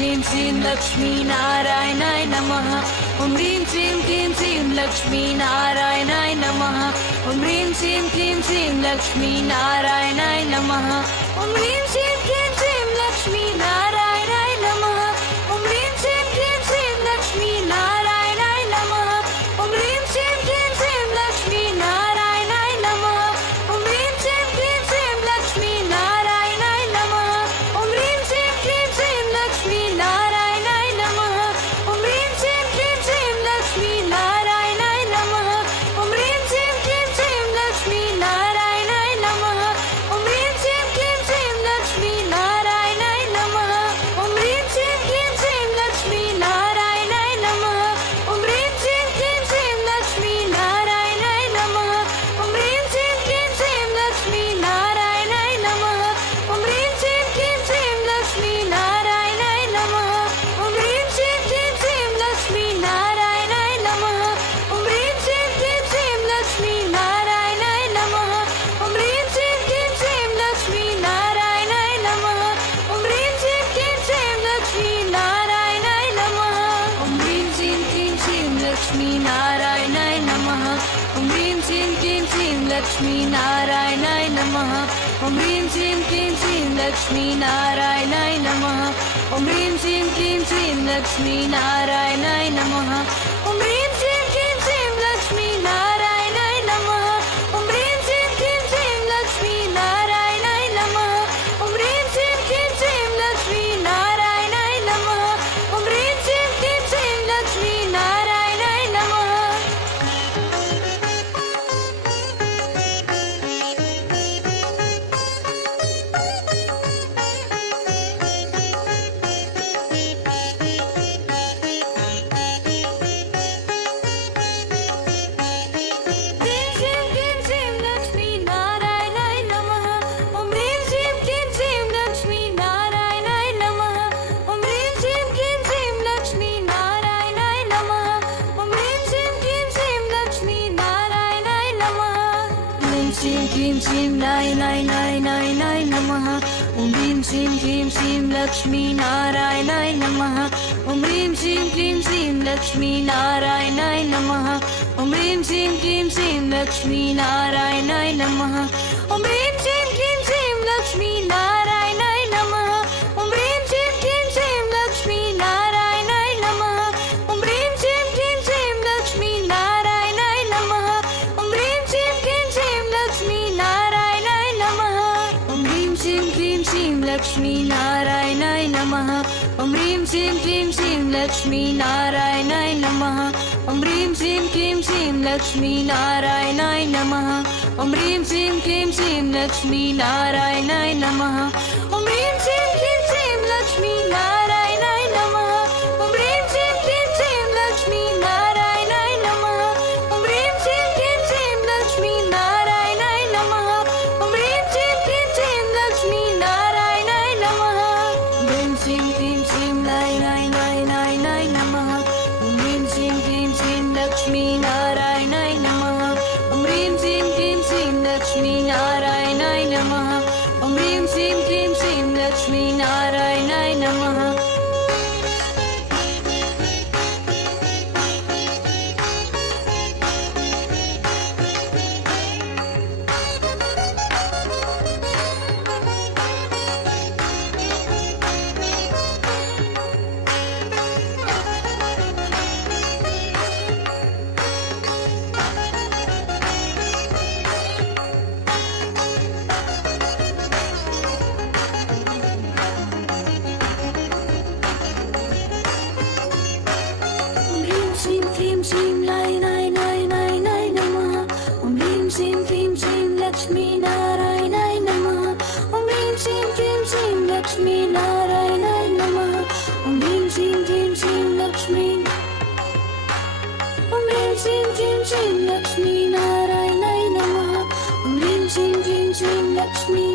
क्लीं श्रीं लक्ष्मी नारायणाय नमः। ॐ ह्रीं श्रीं क्लीं श्रीं लक्ष्मी नारायणाय नमः। ॐ ह्रीं श्रीं क्लीं श्रीं लक्ष्मी नारायणाय नमः। ॐ ह्रीं श्रीं क्लीं श्रीं लक्ष्मी नारायणाय नमः। ॐ ह्रीं श्रीं क्लीं श्रीं लक्ष्मी नारायणाय नमः। ॐ ह्रीं श्रीं क्लीं श्रीं लक्ष्मी नारायणाय नमः। ॐ ह्रीं श्रीं क्लीं श्रीं लक्ष्मी नारायणाय नमः। ॐ ह्रीं श्रीं क्लीं श्रीं लक्ष्मी नारायणाय नमः। ॐ ह्रीं श्रीं क्लीं श्रीं लक्ष्मी नारायणाय नमः। ॐ ह्रीं श्रीं क्लीं श्रीं लक्ष्मी नारायणाय नमः। ॐ ह्रीं श्रीं क्लीं श्रीं लक्ष्मी नारायणाय नमः। ॐ ह्रीं श्रीं क्लीं श्रीं लक्ष्मी नारायणाय नमः। ॐ ह्रीं श्रीं क्लीं श्रीं लक्ष्मी नारायणाय नमः। ॐ ह्रीं श्रीं क्लीं श्रीं लक्ष्मी नारायणाय नमः। ॐ ह्रीं श्रीं क्लीं श्रीं लक्ष्मी नारायणाय नमः। ॐ ह्रीं श्रीं क्लीं श्रीं लक्ष्मी नारायणाय नमः। ॐ ह्रीं श्रीं क्लीं श्रीं लक्ष्मी नारायणाय नमः। ॐ ह्रीं श्रीं क्लीं श्रीं लक्ष्मी नारायणाय नमः। ॐ ह्रीं श्रीं क्लीं श्रीं लक्ष्मी नारायणाय नमः। ॐ ह्रीं श्रीं क्लीं श्रीं लक्ष्मी नारायणाय नमः। ॐ ह्रीं श्रीं क्लीं श्रीं लक्ष्मी नारायणाय नमः। ॐ ह्रीं श्रीं क्लीं श्रीं लक्ष्मी नारायणाय नमः। ॐ ह्रीं श्रीं क्लीं श्रीं लक्ष्मी नारायणाय नमः। ॐ ह्रीं श्रीं क्लीं श्रीं लक्ष्मी नारायणाय नमः। ॐ ह्रीं श्रीं क्लीं श्रीं लक्ष्मी नारायणाय नमः। ॐ ह्रीं श्रीं क्लीं श्रीं लक्ष्मी नारायणाय नमः। ॐ ह्रीं श्रीं क्लीं श्रीं लक्ष्मी नारायणाय नमः। श्रीं क्लीं श्रीं नाय नाय नाय नाय नाय नमः। ॐ ह्रीं श्रीं क्लीं श्रीं लक्ष्मी नारायणाय नमः। ॐ ह्रीं श्रीं क्लीं श्रीं लक्ष्मी नारायणाय नमः। ॐ ह्रीं श्रीं क्लीं श्रीं लक्ष्मी नारायणाय नमः। ॐ ह्रीं श्रीं क्लीं श्रीं लक्ष्मी नारायणाय नमः। ॐ ह्रीं श्रीं क्लीं श्रीं लक्ष्मी नारायणाय नमः। ॐ ह्रीं श्रीं क्लीं श्रीं लक्ष्मी नारायणाय नमः। ॐ ह्रीं श्रीं क्लीं श्रीं लक्ष्मी नारायणाय नमः। ॐ ह्रीं श्रीं क्लीं श्रीं लक्ष्मी नारायणाय नमः। ॐ ह्रीं श्रीं क्लीं श्रीं लक्ष्मी नारायणाय नमः। ॐ ह्रीं श्रीं क्लीं श्रीं लक्ष्मी नारायणाय नमः। ॐ ह्रीं श्रीं क्लीं श्रीं लक्ष्मी नारायणाय नमः। ॐ ह्रीं श्रीं क्लीं श्रीं लक्ष्मी नारायणाय नमः। ॐ ह्रीं श्रीं क्लीं श्रीं लक्ष्मी नारायणाय नमः। ॐ ह्रीं श्रीं क्लीं श्रीं लक्ष्मी नारायणाय नमः। ॐ ह्रीं श्रीं क्लीं श्रीं लक्ष्मी नारायणाय नमः। ह्रीं श्रीं क्लीं श्रीं नाय नाय नाय नाय नाय नमः। ह्रीं श्रीं क्लीं श्रीं लक्ष्मी नारायणाय नमः। ह्रीं श्रीं क्लीं श्रीं लक्ष्मी नारायणाय नमः। ह्रीं श्रीं क्लीं श्रीं लक्ष्मी नारायणाय नमः। लक्ष्मी नारायणाय नमः ॐ ह्रीं श्रीं क्लीं श्रीं लक्ष्मी नारायणाय नमः ॐ ह्रीं श्रीं क्लीं श्रीं लक्ष्मी ॐ ह्रीं श्रीं क्लीं श्रीं लक्ष्मी नारायणाय नमः ॐ ह्रीं श्रीं क्लीं श्रीं लक्ष्मी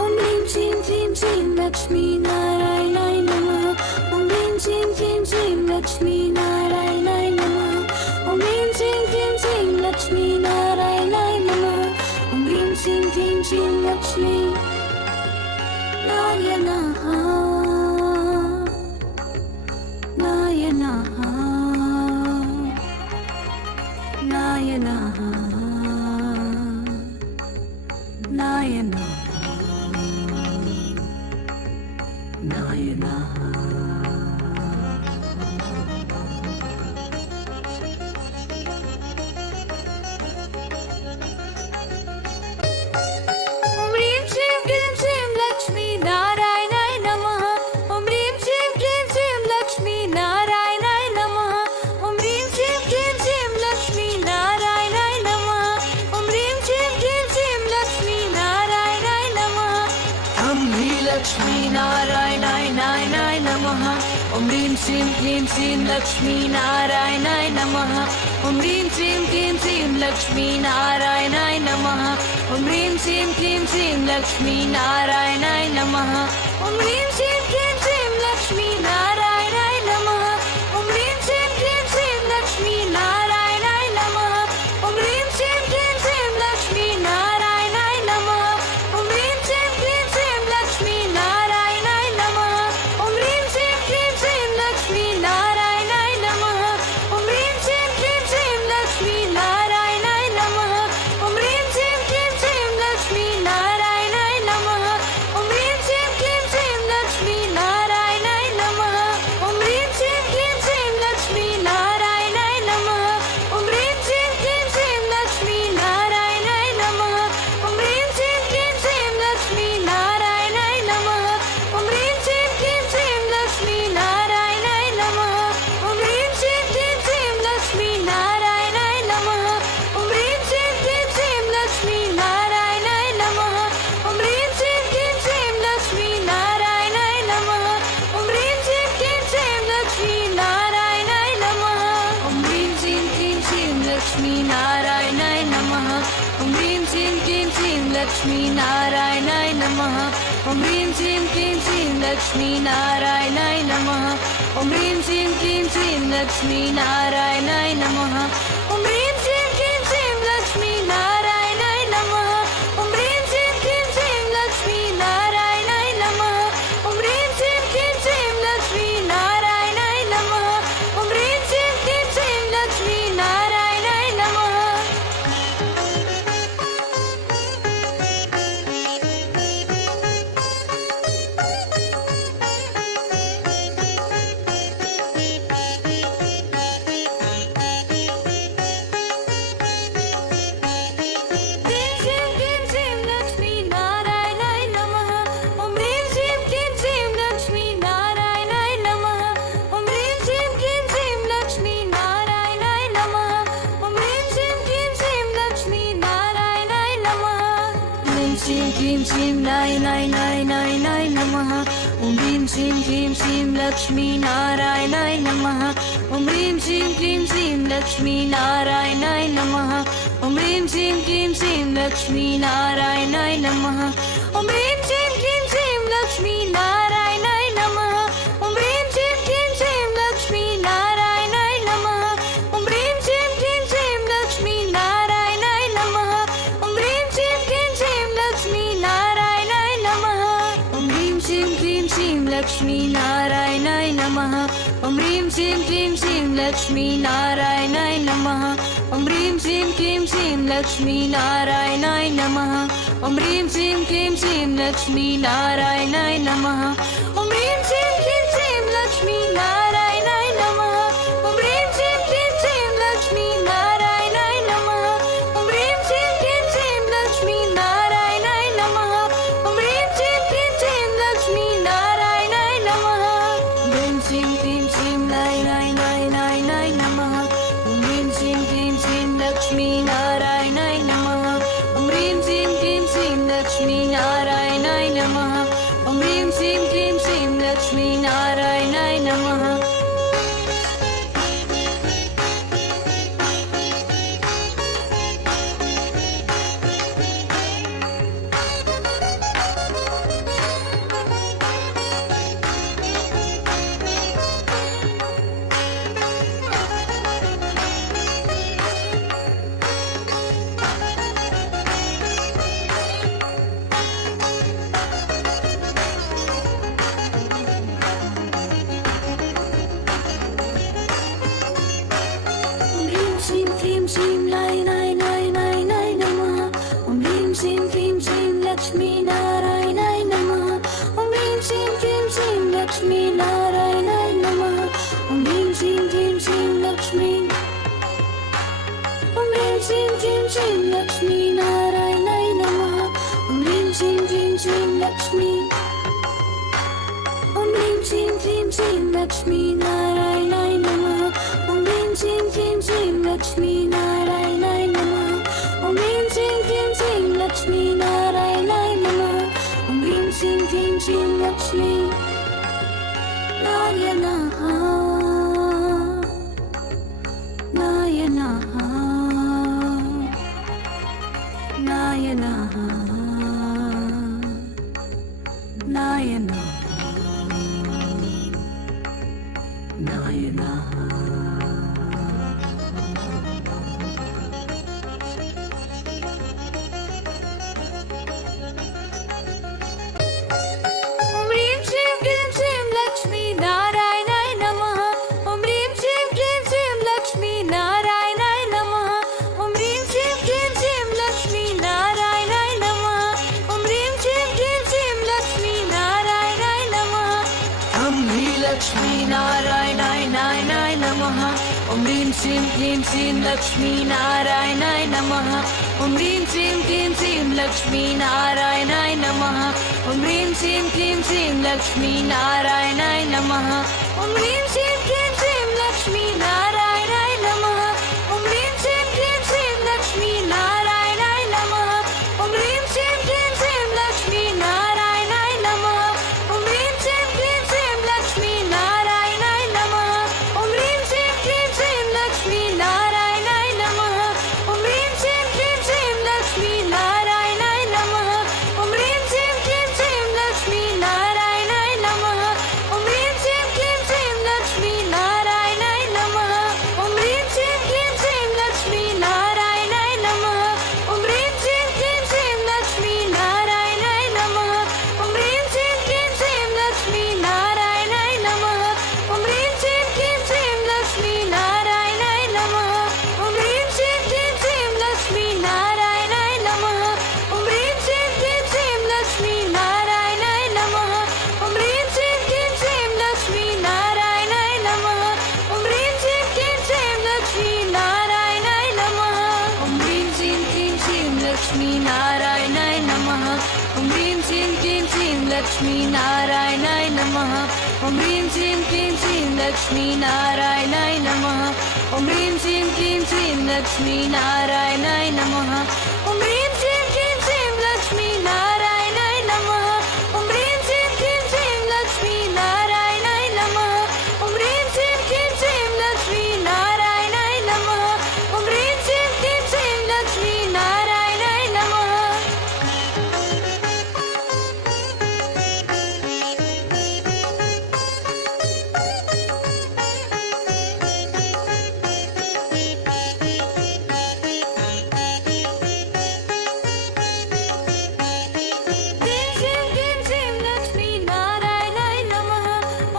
ॐ ह्रीं श्रीं क्लीं श्रीं लक्ष्मी नारायणाय नमः ॐ ह्रीं श्रीं क्लीं श्रीं लक्ष्मी नारायणाय नमः ॐ ह्रीं श्रीं क्लीं श्रीं लक्ष्मी नारायणाय नमः ॐ ह्रीं श्रीं क्लीं श्रीं लक्ष्मी नारायणः नारायणः नारायणः नारायणः नारायणः लक्ष्मी नारायणाय नारायणाय नमः ॐ ह्रीं श्रीं क्लीं श्रीं लक्ष्मी नारायणाय नमः ॐ ह्रीं श्रीं क्लीं श्रीं लक्ष्मी नारायणाय नमः ॐ ह्रीं श्रीं क्लीं श्रीं लक्ष्मी नारायणाय नमः ॐ ह्रीं श्रीं क्लीं श्रीं लक्ष्मी नारायणाय नमः ॐ ह्रीं श्रीं क्लीं श्रीं लक्ष्मी नारायणाय नमः ॐ ह्रीं श्रीं क्लीं श्रीं लक्ष्मी नारायणाय नमः ॐ ह्रीं श्रीं क्लीं श्रीं लक्ष्मी नारायणाय नमः ॐ ह्रीं श्रीं क्लीं श्रीं लक्ष्मी नारायणाय नमः ॐ ह्रीं श्रीं क्लीं श्रीं लक्ष्मी नारायणाय नमः ॐ ह्रीं श्रीं क्लीं श्रीं लक्ष्मी नारायणाय नमः ॐ ह्रीं श्रीं क्लीं श्रीं लक्ष्मी नारायणाय नमः ॐ ह्रीं श्रीं क्लीं श्रीं लक्ष्मी नारायणाय नमः ॐ ह्रीं श्रीं क्लीं श्रीं लक्ष्मी नारायणाय नमः ॐ ह्रीं श्रीं क्लीं श्रीं लक्ष्मी नारायणाय नमः ॐ ह्रीं श्रीं क्लीं श्रीं लक्ष्मी नारायणाय नमः ॐ ह्रीं श्रीं क्लीं श्रीं लक्ष्मी नारायणाय नमः ॐ ह्रीं श्रीं क्लीं श्रीं लक्ष्मी नारायणाय नमः ॐ ह्रीं श्रीं क्लीं श्रीं लक्ष्मी नारायणाय नमः ॐ ह्रीं श्रीं क्लीं श्रीं लक्ष्मी नारायणाय नमः ॐ ह्रीं श्रीं क्लीं श्रीं लक्ष्मी नारायणाय नमः ॐ ह्रीं श्रीं क्लीं श्रीं लक्ष्मी नारायणाय नमः ॐ ह्रीं श्रीं क्लीं श्रीं लक्ष्मी नारायणाय नमः ॐ ह्रीं श्रीं क्लीं श्रीं लक्ष्मी नारायणाय नमः ॐ ह्रीं श्रीं क्लीं श्रीं लक्ष्मी नारायणाय नमः ॐ ह्रीं श्रीं क्लीं श्रीं लक्ष्मी नारायणाय नमः ॐ ह्रीं श्रीं क्लीं श्रीं लक्ष्मी नारायणाय नमः ॐ ह्रीं श्रीं क्लीं श्रीं लक्ष्मी नारायणाय नमः क्लीं श्रीं नारायणाय नमः ॐ ह्रीं श्रीं क्लीं श्रीं लक्ष्मी नारायणाय नमः ॐ ह्रीं श्रीं क्लीं श्रीं लक्ष्मी नारायणाय नमः ॐ ह्रीं श्रीं क्लीं श्रीं लक्ष्मी नारायणाय नमः ॐ ह्रीं श्रीं क्लीं श्रीं लक्ष्मी नारायणाय नमः ॐ ह्रीं श्रीं क्लीं श्रीं लक्ष्मी नारायणाय नमः ॐ ह्रीं श्रीं क्लीं श्रीं लक्ष्मी नारायणाय नमः ॐ ह्रीं श्रीं क्लीं श्रीं लक्ष्मी नारायणाय नमः ॐ ह्रीं श्रीं क्लीं श्रीं लक्ष्मी नारायणाय नमः ॐ ह्रीं श्रीं क्लीं श्रीं लक्ष्मी नारायणाय नमः ॐ ह्रीं श्रीं क्लीं श्रीं लक्ष्मी नारायणाय नमः ॐ ह्रीं श्रीं क्लीं श्रीं लक्ष्मी नारायणाय नमः ॐ ह्रीं श्रीं क्लीं श्रीं लक्ष्मी नारायणाय नमः ॐ ह्रीं श्रीं क्लीं श्रीं लक्ष्मी नारायणाय नमः ॐ ह्रीं श्रीं क्लीं श्रीं लक्ष्मी नारायणाय नमः ॐ ह्रीं श्रीं क्लीं श्रीं लक्ष्मी नारायणाय नमः ह्रीं श्रीं क्लीं श्रीं नारायणाय नमः ॐ ह्रीं श्रीं क्लीं श्रीं लक्ष्मी नारायणाय नमः Shrim Lakshmi Narayanaय Namaha. Om Hrim Shrim Hrim Shrim Lakshmi. Om Hrim Shrim Hrim Shrim Lakshmi Narayanaय Namaha. Om Hrim Shrim Hrim Shrim Lakshmi Narayanaय Namaha. Om Hrim Shrim Hrim Shrim Lakshmi Narayanaय Namaha. Om Hrim Shrim Hrim Shrim Lakshmi Narayanaha. Narayanaha. Narayanaha. Narayanaha. Narayanaha. Om Hrim Shrim Hrim Shrim Lakshmi Narayanaय Namaha. Om Hrim Shrim Hrim Shrim Lakshmi Narayanaय Namaha. Om Hrim Shrim Hrim Shrim Lakshmi Narayanaय Namaha. Om Hrim Shrim Hrim Shrim Lakshmi Narayanaय Namaha. Om Hrim Lakshmi Narayanaय Namaha. Om Hrim Shrim Hrim Shrim Lakshmi Narayanaय Namaha. Om Hrim Shrim Hrim Shrim Lakshmi Narayanaय Namaha. Om Hrim Shrim Hrim Shrim Lakshmi Narayanaय Namaha. Om Hrim Shrim Hrim Shrim Lakshmi Narayanaय Namaha. Om Hrim Shrim Hrim Shrim Lakshmi Narayanaय Namaha. Om Hrim Shrim Hrim Shrim Lakshmi Narayanaय Namaha. Om Hrim Shrim Hrim Shrim Lakshmi Narayanaय Namaha. Om Hrim Shrim Hrim Shrim Lakshmi Narayanaय Namaha. Om Hrim Shrim Hrim Shrim Lakshmi Narayanaय Namaha. Om Hrim Shrim Hrim Shrim Lakshmi Narayanaय Namaha. Om Hrim Shrim Hrim Shrim Lakshmi Narayanaय Namaha. Om Hrim Shrim Hrim Shrim Lakshmi Narayanaय Namaha. Om Hrim Shrim Hrim Shrim Lakshmi Narayanaय Namaha. Om Hrim Shrim Hrim Shrim Lakshmi Narayanaय Namaha. Om Hrim Shrim Hrim Shrim Lakshmi Narayanaय Namaha. Om Hrim Shrim Hrim Shrim Lakshmi Narayanaय Namaha. Om Hrim Shrim Hrim Shrim Lakshmi Narayanaय Namaha. Om Hrim Shrim Hrim Shrim Lakshmi Narayanaय Namaha. Om Hrim Shrim Hrim Shrim Lakshmi Narayanaय Namaha. Om Hrim Shrim Hrim Shrim Lakshmi Narayanaय Namaha. Om Hrim Shrim Hrim Shrim Lakshmi Narayanaय Namaha. Om Hrim Shrim Hrim Shrim Lakshmi Narayanaय Namaha. Om Hrim Shrim Hrim Shrim Lakshmi Narayanaय Namaha. Om Hrim Shrim Hrim Shrim Lakshmi Narayanaय Namaha.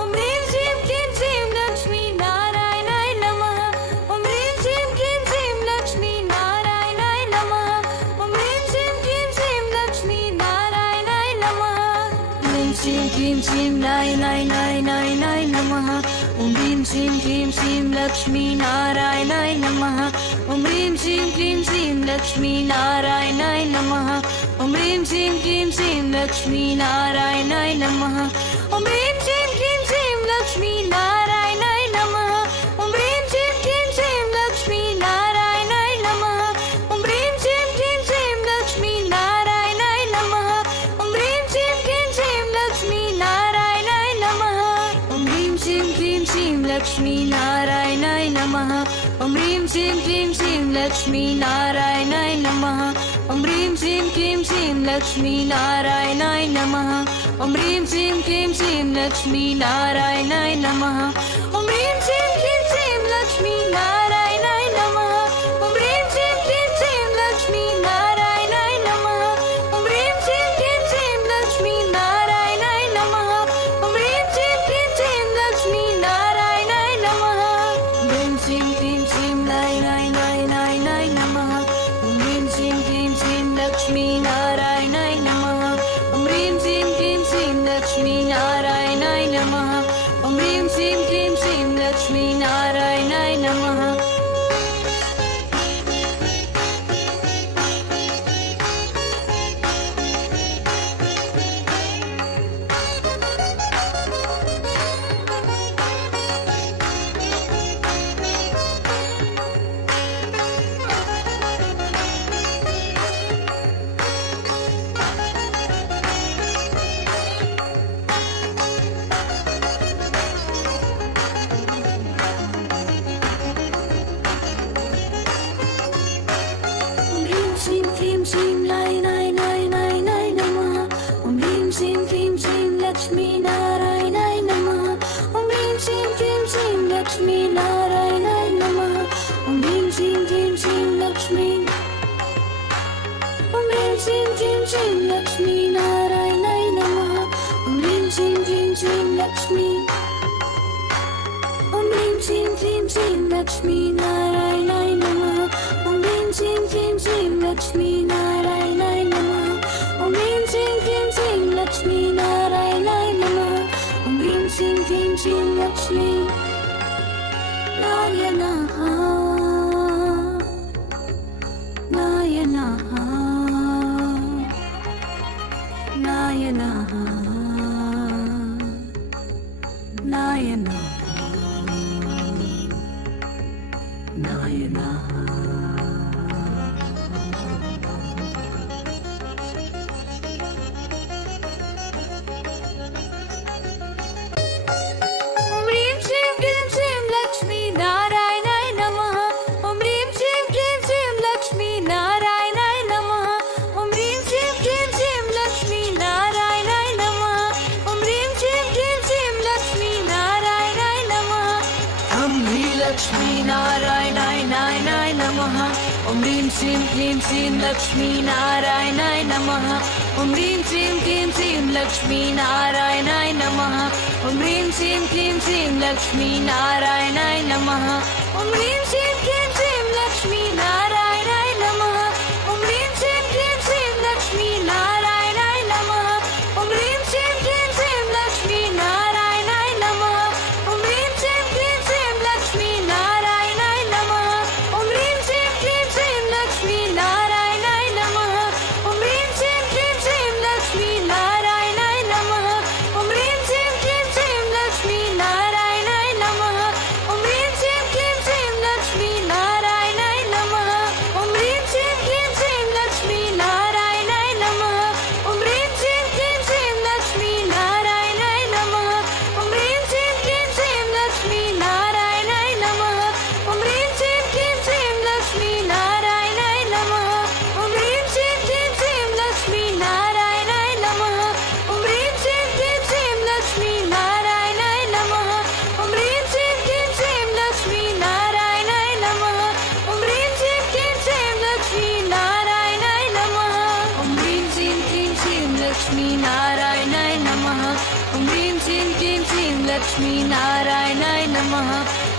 Om Hrim Shrim Hrim Shrim Lakshmi Narayanaय Namaha. Om Hrim Shrim Hrim Shrim Lakshmi Narayanaय Namaha. Om Hrim Shrim Hrim Shrim Lakshmi Narayanaय Namaha. Shrim Shrim Narayanaय Namaha. Om Hrim Shrim Hrim Shrim Lakshmi Narayanaय Namaha. Om Hrim Shrim Hrim Shrim Lakshmi Narayanaय Namaha. Om Hrim Shrim Hrim Shrim Lakshmi Narayanaय Namaha. Om Hrim Shrim Hrim Shrim Lakshmi Narayanaय Namaha. Om Hrim Shrim Hrim Shrim Lakshmi Narayanaय Namaha. Om Hrim Shrim Hrim Shrim Lakshmi Narayanaय Namaha. Om Hrim Shrim Hrim Shrim Lakshmi Narayanaय Namaha. Om Hrim Shrim Hrim Shrim Lakshmi Narayanaय Namaha. Om Hrim Shrim Hrim Shrim Lakshmi Narayanaय Namaha. Om Hrim Shrim Hrim Shrim Lakshmi Narayanaय Namaha. Om Hrim Shrim Hrim Shrim Lakshmi Narayanaय Namaha. Om Hrim Shrim Hrim Shrim Lakshmi Narayanaय Namaha. Om Hrim Shrim Hrim Shrim Lakshmi Narayanaय Namaha. Om Hrim Shrim Hrim Shrim Lakshmi Narayanaय Namaha. Om Hrim Shrim Hrim Shrim Lakshmi Narayanaय Namaha. Om Hrim Shrim Hrim Shrim Narayanaय Namaha. Om Hrim Shrim Hrim Shrim Lakshmi Narayanaय Namaha. Om Hrim Shrim Hrim Shrim Lakshmi Narayanaय Namaha. Om Hrim Shrim Hrim Shrim Shrim Lai Nai Nai Nai Nai Namaha. Om Rim Shrim Krim Shrim Lakshmi Narayanaय Namaha. Om Rim Shrim Krim Shrim Lakshmi Narayanaय Namaha. Om Rim Shrim Krim Shrim Lakshmi. Om Rim Shrim Krim Shrim Lakshmi Narayanaय Namaha. Om Rim Shrim Krim Shrim Lakshmi. Om Rim Shrim Krim Shrim Lakshmi Narayanaय Namaha. Om Rim Shrim Krim Shrim Lakshmi Narayanaय Namaha. Om Rim Shrim Krim Shrim Lakshmi Narayanaय Namaha. Om Rim Shrim Krim Shrim Lakshmi Narayanaha. Narayanaha. Narayanaha. Narayanaha. Narayanaha. Om Rim Shrim Krim Shrim Lakshmi Narayanaय Namaha. Om Rim Shrim Krim Shrim Lakshmi Narayanaय Namaha. Om Rim Shrim Krim Shrim Lakshmi Narayanaय Namaha. Om Rim Shrim Krim Shrim Lakshmi Narayanaय Namaha. Om Rim Lakshmi Narayanaय Namaha. Om Rim Shrim Krim Shrim Lakshmi Narayanaय Namaha. Om Rim Shrim Krim Shrim Lakshmi Narayanaय Namaha. Om Rim Shrim Krim Shrim Lakshmi Narayanaय Namaha. Om Rim Shrim Krim Shrim Lakshmi Narayanaय Namaha. Om Rim Shrim Krim Shrim Lakshmi Narayanaय Namaha. Om Rim Shrim Krim Shrim Lakshmi Narayanaय Namaha. Om Rim Shrim Krim Shrim Lakshmi Narayanaय Namaha. Om Rim Shrim Krim Shrim Lakshmi Narayanaय Namaha. Om Rim Shrim Krim Shrim Lakshmi Narayanaय Namaha. Om Rim Shrim Krim Shrim Lakshmi Narayanaय Namaha. Om Rim Shrim Krim Shrim Lakshmi Narayanaय Namaha. Om Rim Shrim Krim Shrim Lakshmi Narayanaय Namaha. Om Rim Shrim Krim Shrim Lakshmi Narayanaय Namaha. Om Rim Shrim Krim Shrim Lakshmi Narayanaय Namaha. Om Rim Shrim Krim Shrim Lakshmi Narayanaय Namaha. Om Rim Shrim Krim Shrim Lakshmi Narayanaय Namaha. Om Rim Shrim Krim Shrim Lakshmi Narayanaय Namaha. Om Rim Shrim Krim Shrim Lakshmi Narayanaय Namaha. Om Rim Shrim Krim Shrim Lakshmi Narayanaय Namaha.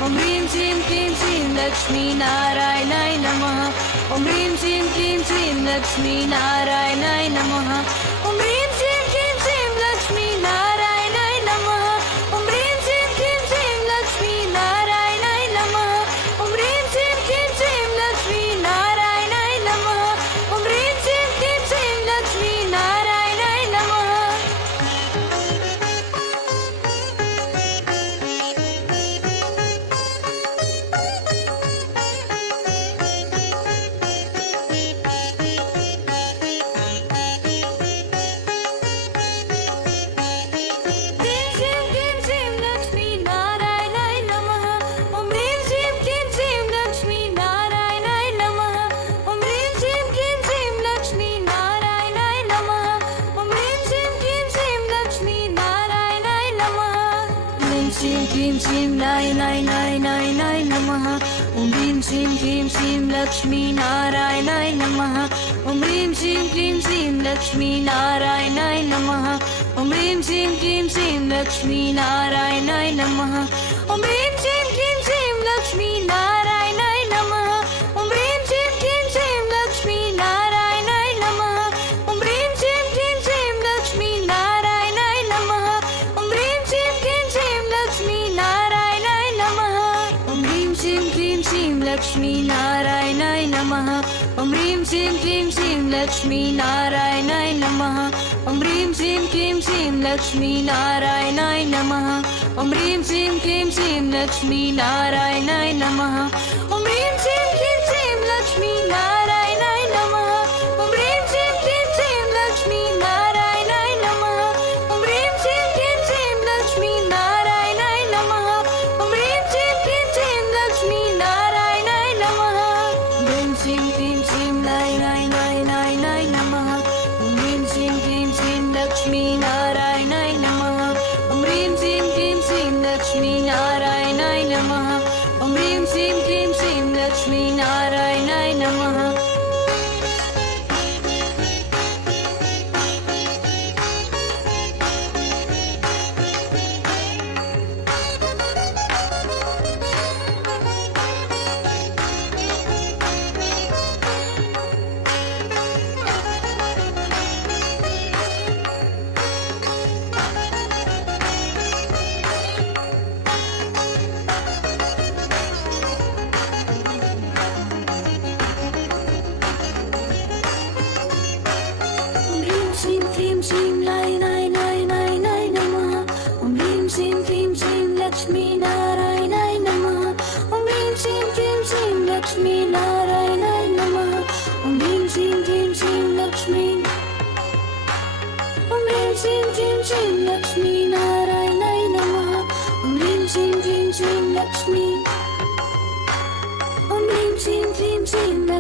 Om Rim Shrim Krim Shrim Lakshmi Narayanaय Namaha. Om Rim Shrim Krim Shrim Lakshmi Narayanaय Namaha. Om Rim Shrim Krim Shrim Lakshmi Narayanaय Namaha. Om Rim Shrim Krim Shrim Lakshmi Narayanaय Namaha. Om Rim Shrim Krim Shrim Lakshmi Narayanaय Namaha. Om Rim Shrim Krim Shrim Lakshmi Narayanaय Namaha. Om Rim Shrim Krim Shrim Lakshmi Narayanaय Namaha. Om Rim Shrim Krim Shrim Lakshmi Narayanaय Namaha. Shrim Krim Shrim Nai Nai Nai Nai Nai Namaha. Om Rim Shrim Krim Shrim Lakshmi Narayanaय Namaha. Om Rim Shrim Krim Shrim Lakshmi Narayanaय Namaha. Om Rim Shrim Krim Shrim Lakshmi Narayanaय Namaha. Om Rim Shrim Krim Shrim Lakshmi Narayanaय Namaha. Om Rim Shrim Krim Shrim Lakshmi Narayanaय Namaha. Om Rim Shrim Krim Shrim Lakshmi Narayanaय Namaha. Om Rim Shrim Krim Shrim Lakshmi Narayanaय Namaha. Om Rim Shrim Krim Shrim Lakshmi Narayanaय Namaha. Om Rim Shrim Krim Shrim Lakshmi Narayanaय Namaha. Om Rim Shrim Krim Shrim Lakshmi Narayanaय Namaha. Om Rim Shrim Krim Shrim Lakshmi Narayanaय Namaha. Om Rim Shrim Krim Shrim Lakshmi Narayanaय Namaha. Om Rim Shrim Krim Shrim Lakshmi Narayanaय Namaha. Om Rim Shrim Krim Shrim Lakshmi Narayanaय Namaha. Om Rim Shrim Krim Shrim Lakshmi Narayanaय Namaha. Om Rim Shrim Krim Shrim Nai Nai Nai Nai Nai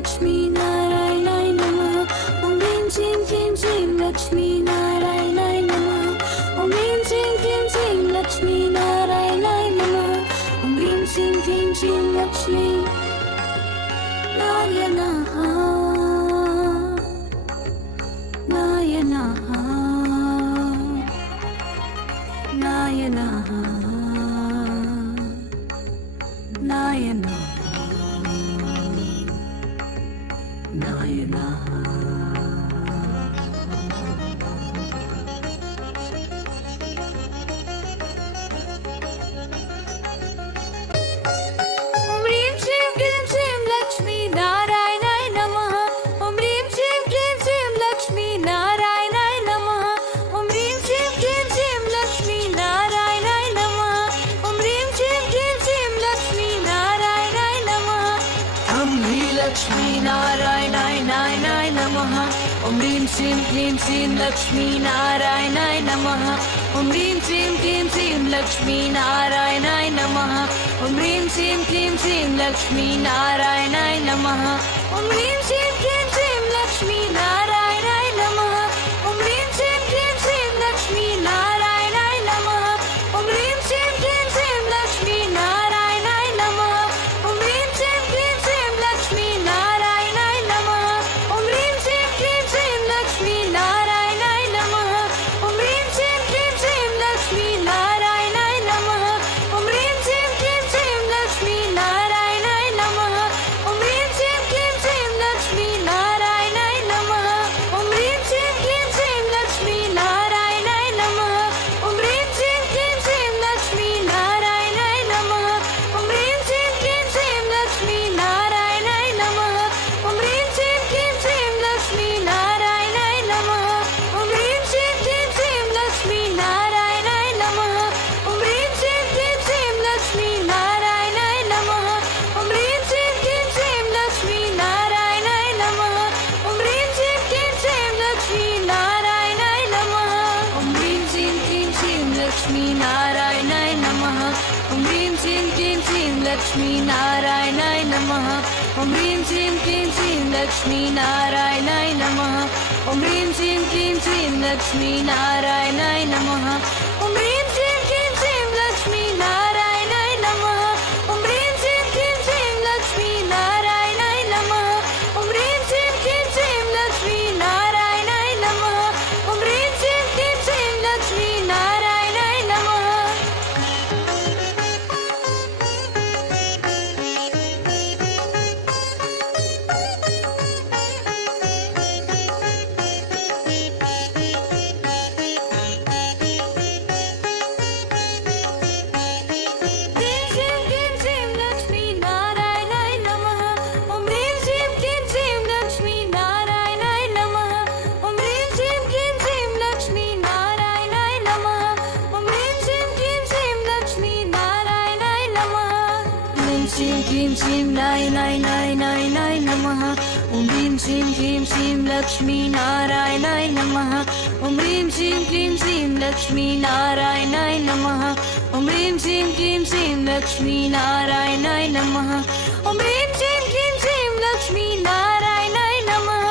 Lakshmi नारायणाय नमः। ॐ ह्रीं श्रीं क्लीं श्रीं लक्ष्मी नारायणाय नमः। ॐ ह्रीं श्रीं क्लीं श्रीं लक्ष्मी नारायणाय नमः। ॐ ह्रीं श्रीं क्लीं श्रीं लक्ष्मी नारायणाः नारायणाः नारायणाः नारायणाः नारायणाः। लक्ष्मी नारायणाय नारायणाय नमः। ॐ ह्रीं श्रीं क्लीं श्रीं लक्ष्मी नारायणाय नमः। ॐ ह्रीं श्रीं क्लीं श्रीं लक्ष्मी नारायणाय नमः। ॐ ह्रीं श्रीं क्लीं श्रीं लक्ष्मी नारायणाय नमः। ॐ ह्रीं श्रीं क्लीं श्रीं लक्ष्मी नारायणाय नमः। ॐ ह्रीं श्रीं क्लीं श्रीं लक्ष्मी नारायणाय नमः। ॐ ह्रीं श्रीं क्लीं श्रीं लक्ष्मी नारायणाय नमः। ॐ ह्रीं श्रीं क्लीं श्रीं लक्ष्मी नारायणाय नमः। ॐ ह्रीं श्रीं क्लीं श्रीं लक्ष्मी नारायणाय नमः। ॐ ह्रीं श्रीं क्लीं श्रीं लक्ष्मी नारायणाय नमः। ॐ ह्रीं श्रीं क्लीं श्रीं लक्ष्मी नारायणाय नमः। ॐ ह्रीं श्रीं क्लीं श्रीं लक्ष्मी नारायणाय नमः। ॐ ह्रीं श्रीं क्लीं श्रीं लक्ष्मी नारायणाय नमः। ॐ ह्रीं श्रीं क्लीं श्रीं लक्ष्मी नारायणाय नमः। ॐ ह्रीं श्रीं क्लीं श्रीं लक्ष्मी नारायणाय नमः। ॐ ह्रीं श्रीं क्लीं श्रीं लक्ष्मी नारायणाय नमः। ॐ ह्रीं श्रीं क्लीं श्रीं लक्ष्मी नारायणाय नमः। ॐ ह्रीं श्रीं क्लीं श्रीं लक्ष्मी नारायणाय नमः। ॐ ह्रीं श्रीं क्लीं श्रीं लक्ष्मी नारायणाय नमः। ॐ ह्रीं श्रीं क्लीं श्रीं लक्ष्मी नारायणाय नमः। ॐ ह्रीं श्रीं क्लीं श्रीं लक्ष्मी नारायणाय नमः। ॐ ह्रीं श्रीं क्लीं श्रीं लक्ष्मी नारायणाय नमः। ॐ ह्रीं श्रीं क्लीं श्रीं लक्ष्मी नारायणाय नमः। ॐ ह्रीं श्रीं क्लीं श्रीं लक्ष्मी नारायणाय नमः। ॐ ह्रीं श्रीं क्लीं श्रीं लक्ष्मी नारायणाय नमः। ॐ ह्रीं श्रीं क्लीं श्रीं लक्ष्मी नारायणाय नमः। ॐ ह्रीं श्रीं क्लीं श्रीं लक्ष्मी नारायणाय नमः। ॐ ह्रीं श्रीं क्लीं श्रीं लक्ष्मी नारायणाय नमः। श्रीं क्लीं श्रीं नाय नाय नाय नाय नाय नमः। ॐ ह्रीं श्रीं क्लीं श्रीं लक्ष्मी नारायणाय नमः। ॐ ह्रीं श्रीं क्लीं श्रीं लक्ष्मी नारायणाय नमः। ॐ ह्रीं श्रीं क्लीं श्रीं लक्ष्मी नारायणाय नमः। ॐ ह्रीं श्रीं क्लीं श्रीं लक्ष्मी नारायणाय नमः।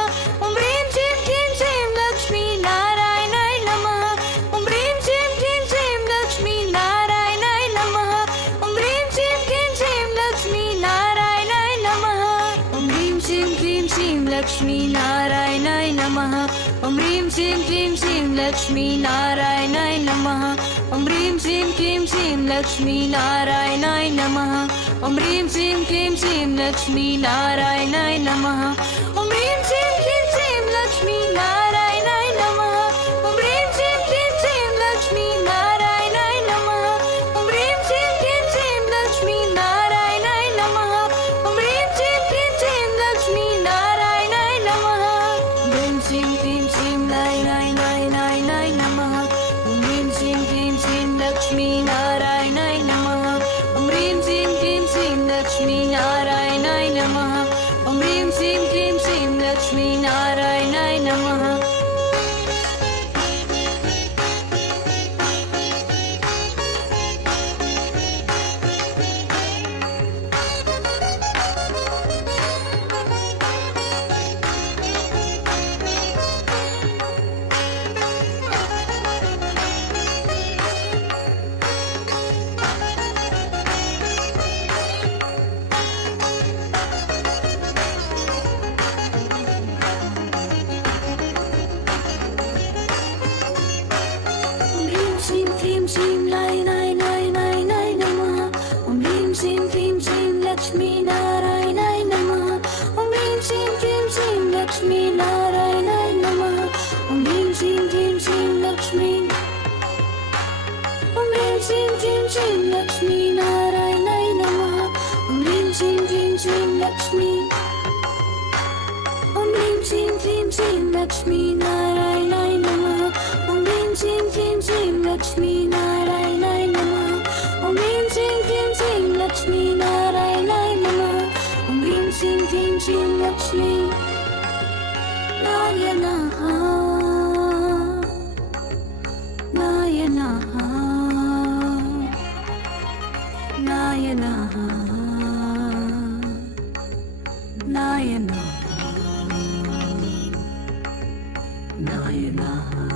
ॐ ह्रीं श्रीं क्लीं श्रीं लक्ष्मी नारायणाय नमः। ॐ ह्रीं श्रीं क्लीं श्रीं लक्ष्मी नारायणाय नमः। ॐ ह्रीं श्रीं क्लीं श्रीं लक्ष्मी नारायणाय नमः। ॐ ह्रीं श्रीं क्लीं श्रीं लक्ष्मी नारायणाय नमः। ॐ ह्रीं श्रीं क्लीं श्रीं लक्ष्मी नारायणाय नमः। ॐ ह्रीं श्रीं क्लीं श्रीं लक्ष्मी नारायणाय नमः। ॐ ह्रीं श्रीं क्लीं श्रीं लक्ष्मी नारायणाय नमः। ॐ ह्रीं श्रीं क्लीं श्रीं लक्ष्मी नारायणाय नमः। ॐ ह्रीं श्रीं क्लीं श्रीं लक्ष्मी नारायणाय नमः। ॐ ह्रीं श्रीं क्लीं श्रीं लक्ष्मी नारायणाय नमः। ॐ ह्रीं श्रीं क्लीं श्रीं लक्ष्मी नारायणाय नमः। ह्रीं श्रीं क्लीं श्रीं नाय नाय नाय नाय नाय नमः। ॐ ह्रीं श्रीं क्लीं श्रीं लक्ष्मी नारायणाय नमः। ॐ ह्रीं श्रीं क्लीं श्रीं लक्ष्मी नारायणाय नमः। ॐ ह्रीं श्रीं क्लीं श्रीं लक्ष्मी नारायणाय नमः। Lakshmi. Om Hrim Shrim Hrim Shrim Lakshmi Narayanaय Namaha. Om Hrim Shrim Hrim Shrim Lakshmi Narayanaय Namaha. Om Hrim Shrim Hrim Shrim Lakshmi Narayanaय Namaha. Om Hrim Shrim Hrim Shrim Lakshmi Narayanaha. Narayanaha. Narayanaha. Narayanaha. Narayanaha.